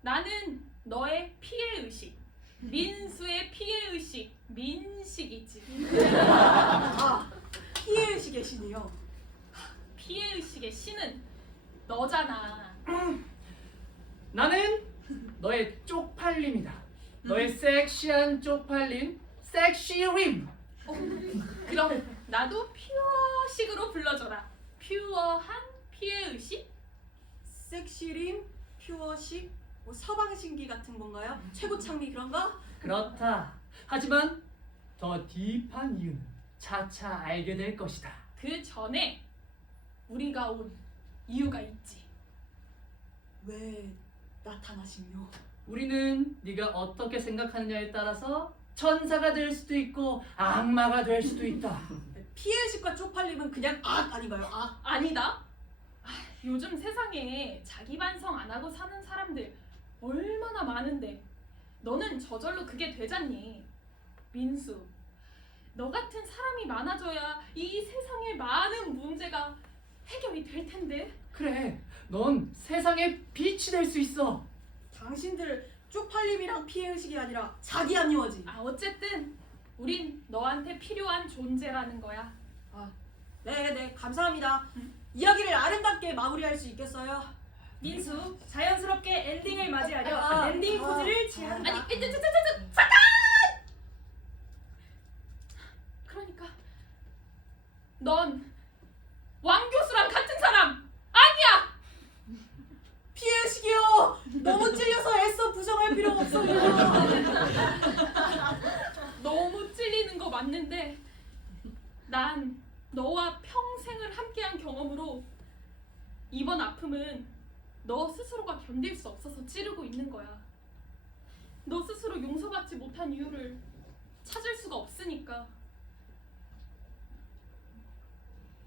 나는 너의 피해의식, 민수의 피해의식, 민식이지. 피해의식의 신이요. 피해의식의 신은 너잖아. 나는 너의 쪽팔림이다. 너의 섹시한 쪽팔림, 섹시림. 그럼 나도 퓨어식으로 불러줘라. 퓨어한 피해의식? 섹시림, 퓨어식, 뭐 서방신기 같은 건가요? 최고 창미 그런가? 그렇다. 하지만 더 딥한 이유는 차차 알게 될 것이다. 그 전에 우리가 온 이유가 있지. 왜 나타나시며? 우리는 네가 어떻게 생각하느냐에 따라서 천사가 될 수도 있고 악마가 될 수도 있다. 피해의식과 쪽팔림은 그냥 악 아닌가요? 악. 아니다. 요즘 세상에 자기 반성 안 하고 사는 사람들 얼마나 많은데 너는 저절로 그게 되잖니. 민수, 너 같은 사람이 많아져야 이 세상의 많은 문제가 해결이 될 텐데. 그래, 넌 세상의 빛이 될 수 있어. 당신들 쪽팔림이랑 피해의식이 아니라 자기 합리화지. 어쨌든 우린 너한테 필요한 존재라는 거야. 네, 감사합니다. 이야기를 아름답게 마무리할 수 있겠어요? 민수, 자연스럽게 엔딩을 맞이하려 아, 엔딩 아, 포즈를 취한다. 아니, 잠깐! 그러니까 넌 왕 교수랑 같은 사람. 너무 찔리는 거 맞는데 난 너와 평생을 함께한 경험으로 이번 아픔은 너 스스로가 견딜 수 없어서 찌르고 있는 거야. 너 스스로 용서받지 못한 이유를 찾을 수가 없으니까.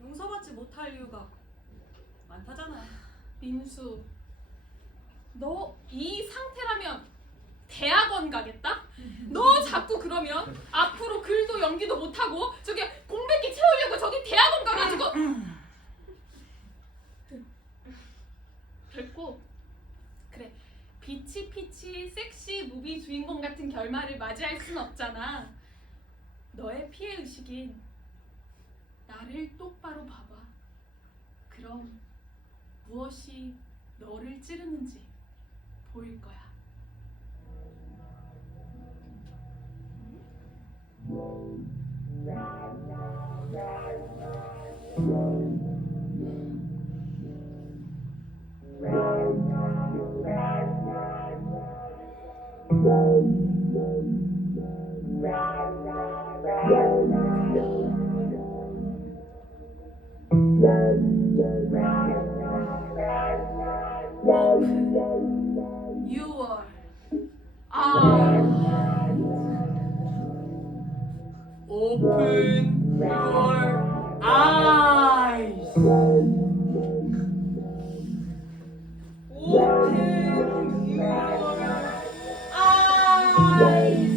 용서받지 못할 이유가 많다잖아. 민수, 너 이 상태라면 대학원 가겠다? 너 자꾸 그러면 앞으로 글도 연기도 못하고 저기 공백기 채우려고 저기 대학원 가가지고 됐고, 그래, 피치피치 섹시 무비 주인공 같은 결말을 맞이할 순 없잖아. 너의 피해의식인 나를 똑바로 봐봐. 그럼 무엇이 너를 찌르는지 보일 거야. 오픈 6월. Open your eyes. Open your eyes.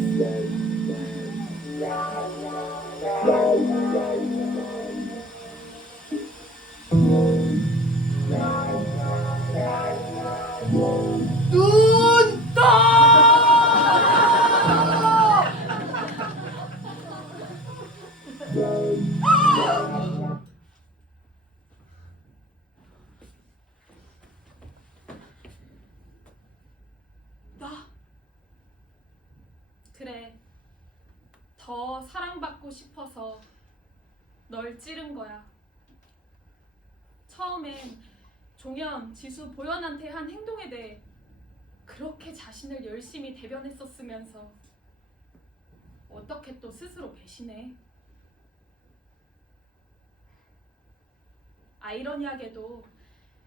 눈 떠! 나 그래, 더 사랑받고 싶어서 널 찌른 거야. 처음엔 종현, 지수, 보현한테 한 행동에 대해 그렇게 자신을 열심히 대변했었으면서 어떻게 또 스스로 배신해. 아이러니하게도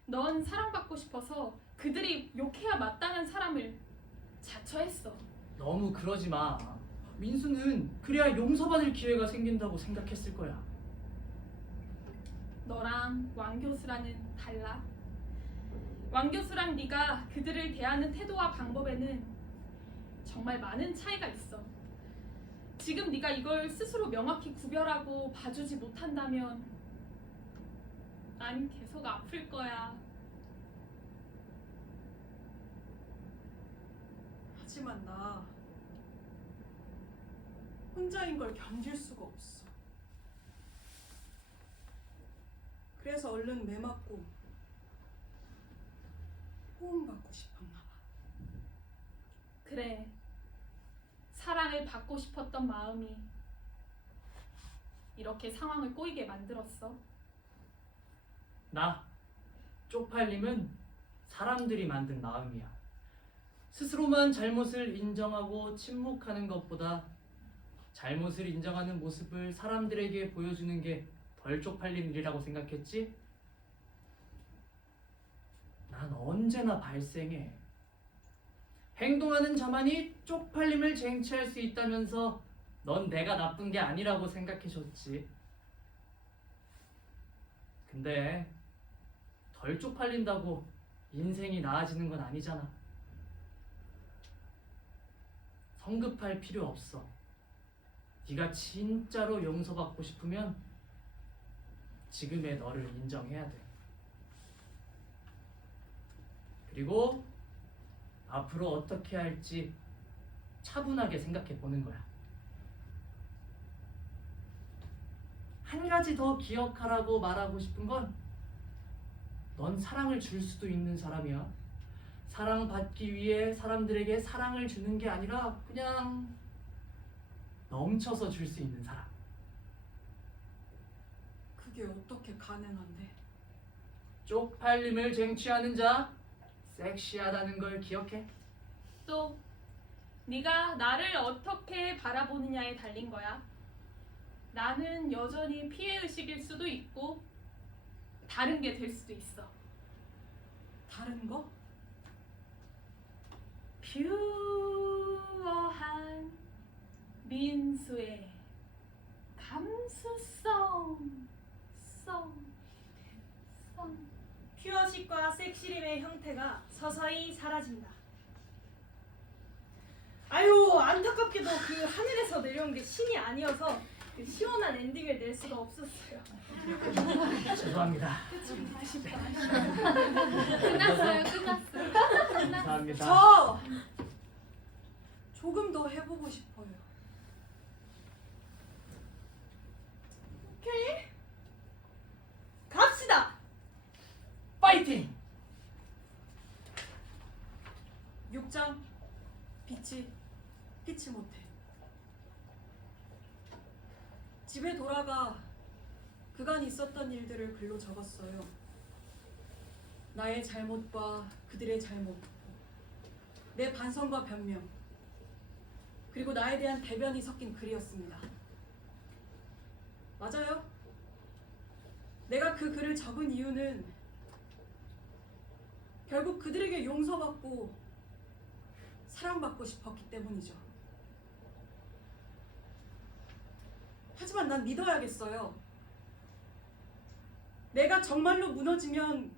넌 사랑받고 싶어서 그들이 욕해야 마땅한 사람을 자처했어. 너무 그러지 마. 민수는 그래야 용서받을 기회가 생긴다고 생각했을 거야. 너랑 왕 교수랑은 달라. 왕 교수랑 네가 그들을 대하는 태도와 방법에는 정말 많은 차이가 있어. 지금 네가 이걸 스스로 명확히 구별하고 봐주지 못한다면 난 계속 아플 거야. 하지만 나 혼자인 걸 견딜 수가 없어. 그래서 얼른 매 맞고 호응받고 싶었나 봐. 그래, 사랑을 받고 싶었던 마음이 이렇게 상황을 꼬이게 만들었어. 나 쪽팔림은 사람들이 만든 마음이야. 스스로만 잘못을 인정하고 침묵하는 것보다 잘못을 인정하는 모습을 사람들에게 보여주는 게 덜 쪽팔린 일이라고 생각했지? 난 언제나 발생해. 행동하는 자만이 쪽팔림을 쟁취할 수 있다면서 넌 내가 나쁜 게 아니라고 생각해줬지. 근데 덜 쪽팔린다고 인생이 나아지는 건 아니잖아. 성급할 필요 없어. 네가 진짜로 용서받고 싶으면 지금의 너를 인정해야 돼. 그리고 앞으로 어떻게 할지 차분하게 생각해 보는 거야. 한 가지 더 기억하라고 말하고 싶은 건 넌 사랑을 줄 수도 있는 사람이야. 사랑받기 위해 사람들에게 사랑을 주는 게 아니라 그냥 넘쳐서 줄 수 있는 사람. 그게 어떻게 가능한데? 쪽팔림을 쟁취하는 자 섹시하다는 걸 기억해. 또 네가 나를 어떻게 바라보느냐에 달린 거야. 나는 여전히 피해의식일 수도 있고 다른 게 될 수도 있어. 다른 거? 퓨어한 민수의 감수성 퓨어식과 섹시림의 형태가 서서히 사라진다. 아유, 안타깝게도 그 하늘에서 내려온 게 신이 아니어서 그 시원한 엔딩을 낼 수가 없었어요. 죄송합니다. 끝났어요. 감사합니다. 저 조금 더 해보고 싶어요. 오케이, 갑시다. 파이팅! 6장 빛이 피치 못해. 집에 돌아가 그간 있었던 일들을 글로 적었어요. 나의 잘못과 그들의 잘못, 내 반성과 변명, 그리고 나에 대한 대변이 섞인 글이었습니다. 맞아요. 내가 그 글을 적은 이유는 결국 그들에게 용서받고 사랑받고 싶었기 때문이죠. 하지만 난 믿어야겠어요. 내가 정말로 무너지면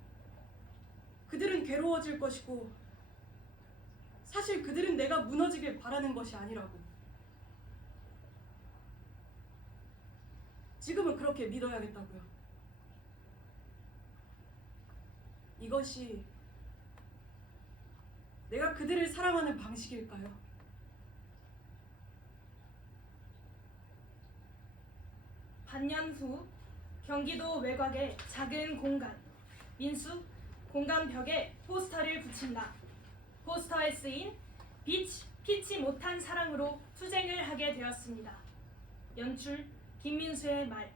그들은 괴로워질 것이고 사실 그들은 내가 무너지길 바라는 것이 아니라고. 지금은 그렇게 믿어야겠다고요. 이것이 내가 그들을 사랑하는 방식일까요? 반년 후 경기도 외곽의 작은 공간. 민수 공간 벽에 포스터를 붙인다. 포스터에 쓰인 피치 못한 사랑으로 투쟁을 하게 되었습니다. 연출 김민수의 말.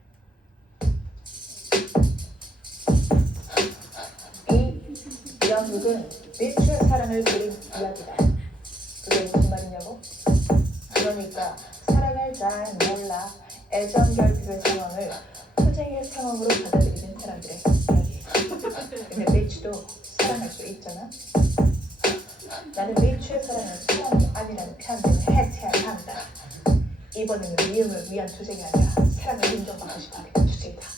이 연극은 민수의 사랑을 그린 이야기다. 그게 무슨 말이냐고? 그러니까 사랑을 잘 몰라 애정 결핍의 상황을 투쟁의 상황으로 받아들이는 사람들의 이야기. 근데 미츠도 사랑할 수 있잖아. 나는 미츠의 사랑은 사랑이 아니라는 편견을 해체해야 한다. 이번에는 미움을 위한 투쟁이 아니라 사랑을 인정받고 싶어하는 투쟁이다.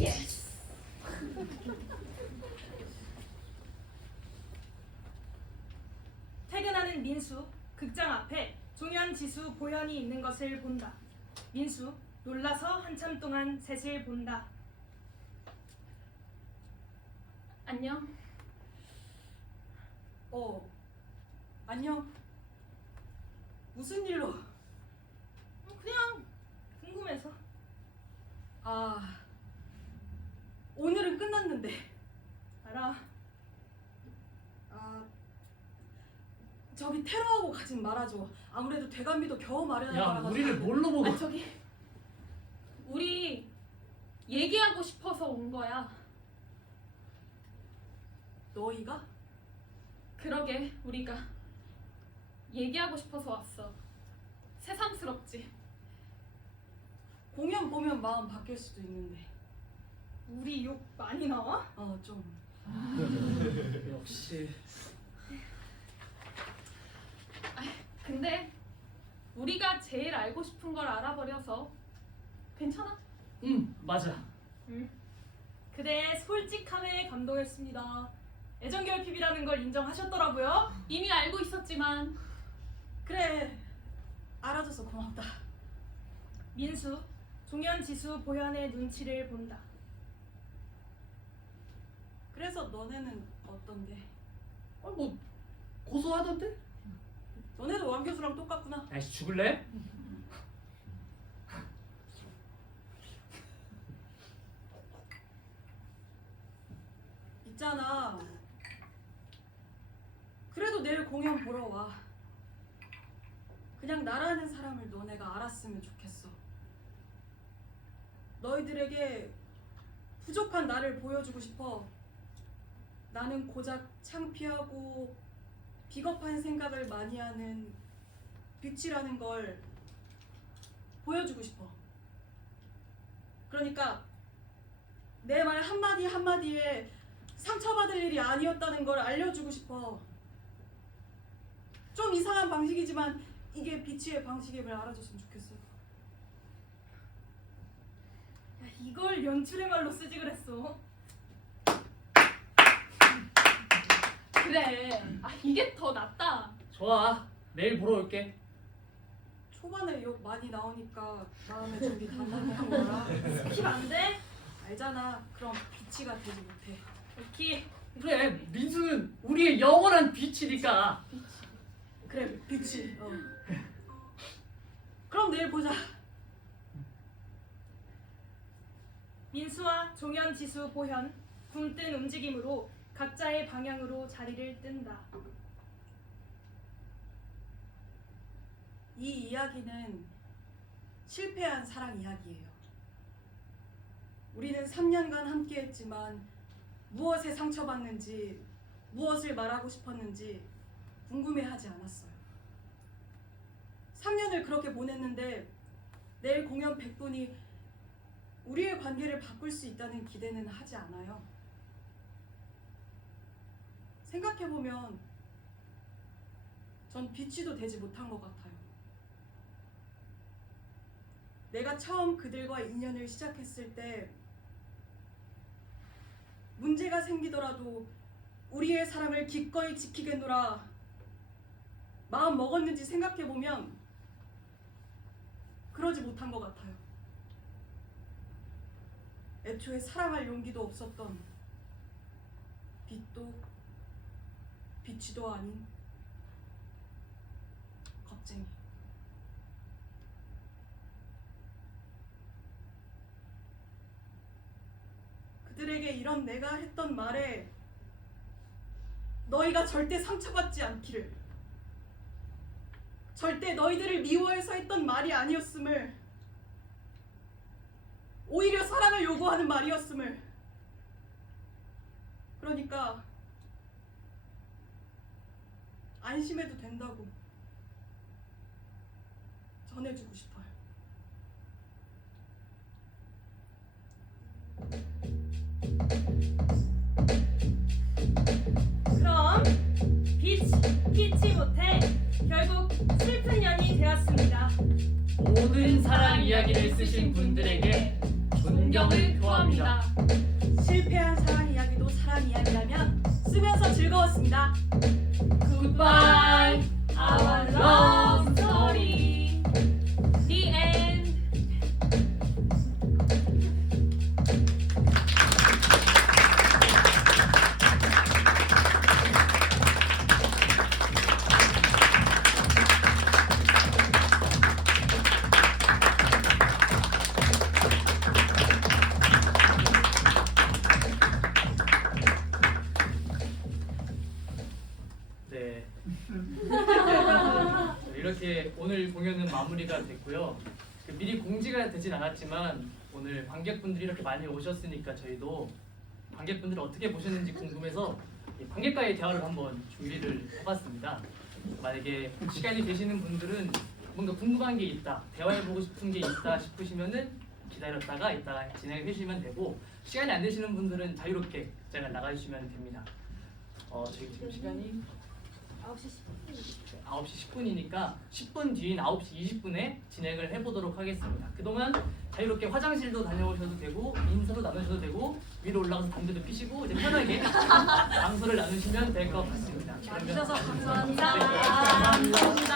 예스. 퇴근하는 민수, 극장 앞에 종현, 지수, 보현이 있는 것을 본다. 민수 놀라서 한참 동안 셋을 본다. 안녕. 안녕. 무슨 일로? 그냥 궁금해서. 아, 오늘은 끝났는데. 알아. 저기 테러하고 가진 말아줘. 아무래도 대감비도 겨우 마련한 야, 거라가지고. 우리를 뭘로 보고? 아, 저기 우리 얘기하고 싶어서 온 거야. 너희가? 그러게, 우리가 얘기하고 싶어서 왔어. 새삼스럽지? 공연 보면 마음 바뀔 수도 있는데. 우리 욕 많이 나와? 좀. 역시 근데 우리가 제일 알고 싶은 걸 알아버려서 괜찮아? 맞아. 그대의 솔직함에 감동했습니다. 애정 결핍이라는 걸 인정하셨더라고요. 이미 알고 있었지만 그래. 알아줘서 고맙다. 민수, 종현, 지수, 보현의 눈치를 본다. 그래서 너네는 어떤데? 뭐 고소하던데? 너네도 왕 교수랑 똑같구나. 야씨 죽을래? 있잖아. 그래도 내일 공연 보러 와. 그냥 나라는 사람을 너네가 알았으면 좋겠어. 너희들에게 부족한 나를 보여주고 싶어. 나는 고작 창피하고 비겁한 생각을 많이 하는 빛이라는 걸 보여주고 싶어. 그러니까 내 말 한마디 한마디에 상처받을 일이 아니었다는 걸 알려주고 싶어. 좀 이상한 방식이지만 이게 빛의 방식임을 알아줬으면 좋겠어. 야, 이걸 연출의 말로 쓰지 그랬어. 그래. 이게 더 낫다. 좋아. 내일 보러 올게. 초반에 욕 많이 나오니까 마음의 준비 다 하는 거라. 스킵 안 돼? 알잖아. 그럼 빛이가 되지 못해. 오키. 그래, 민수는 우리의 영원한 빛이니까. 그래, 빛이. 그럼 내일 보자. 민수와 종현, 지수, 보현 굼뜬 움직임으로 각자의 방향으로 자리를 뜬다. 이 이야기는 실패한 사랑 이야기예요. 우리는 3년간 함께했지만 무엇에 상처받는지, 무엇을 말하고 싶었는지 궁금해하지 않았어요. 3년을 그렇게 보냈는데 내일 공연 100분이 우리의 관계를 바꿀 수 있다는 기대는 하지 않아요. 생각해보면 전 빛이도 되지 못한 것 같아요. 내가 처음 그들과 인연을 시작했을 때 문제가 생기더라도 우리의 사랑을 기꺼이 지키겠노라 마음 먹었는지 생각해보면 그러지 못한 것 같아요. 애초에 사랑할 용기도 없었던 빛도 빛이도 아닌 겁쟁이. 그들에게 이런 내가 했던 말에 너희가 절대 상처받지 않기를, 절대 너희들을 미워해서 했던 말이 아니었음을, 오히려 사랑을 요구하는 말이었음을, 그러니까 안심해도 된다고 전해주고 싶어요. 그럼 빛이 못해 결국 슬픈 년이 되었습니다. 모든 사랑 이야기를 쓰신 분들에게 존경을 표합니다. 실패한 사랑 이야기도 사랑 이야기라면 쓰면서 즐거웠습니다. Goodbye, Our love story. The end. 네. 이렇게 오늘 공연은 마무리가 됐고요. 미리 공지가 되진 않았지만 오늘 관객분들이 이렇게 많이 오셨으니까 저희도 관객분들이 어떻게 보셨는지 궁금해서 이 관객과의 대화를 한번 준비를 해봤습니다. 만약에 시간이 되시는 분들은 뭔가 궁금한 게 있다, 대화해보고 싶은 게 있다 싶으시면은 기다렸다가 이따가 진행해 주시면 되고, 시간이 안 되시는 분들은 자유롭게 잠깐 나가주시면 됩니다. 저희 지금 시간이 9시 10분이니까 10분 뒤인 9시 20분에 진행을 해보도록 하겠습니다. 그동안 자유롭게 화장실도 다녀오셔도 되고 인사도 나누셔도 되고 위로 올라가서 담배도 피시고 이제 편하게 장소를 나누시면 될 것 같습니다. 와주셔서 감사합니다. 네, 감사합니다.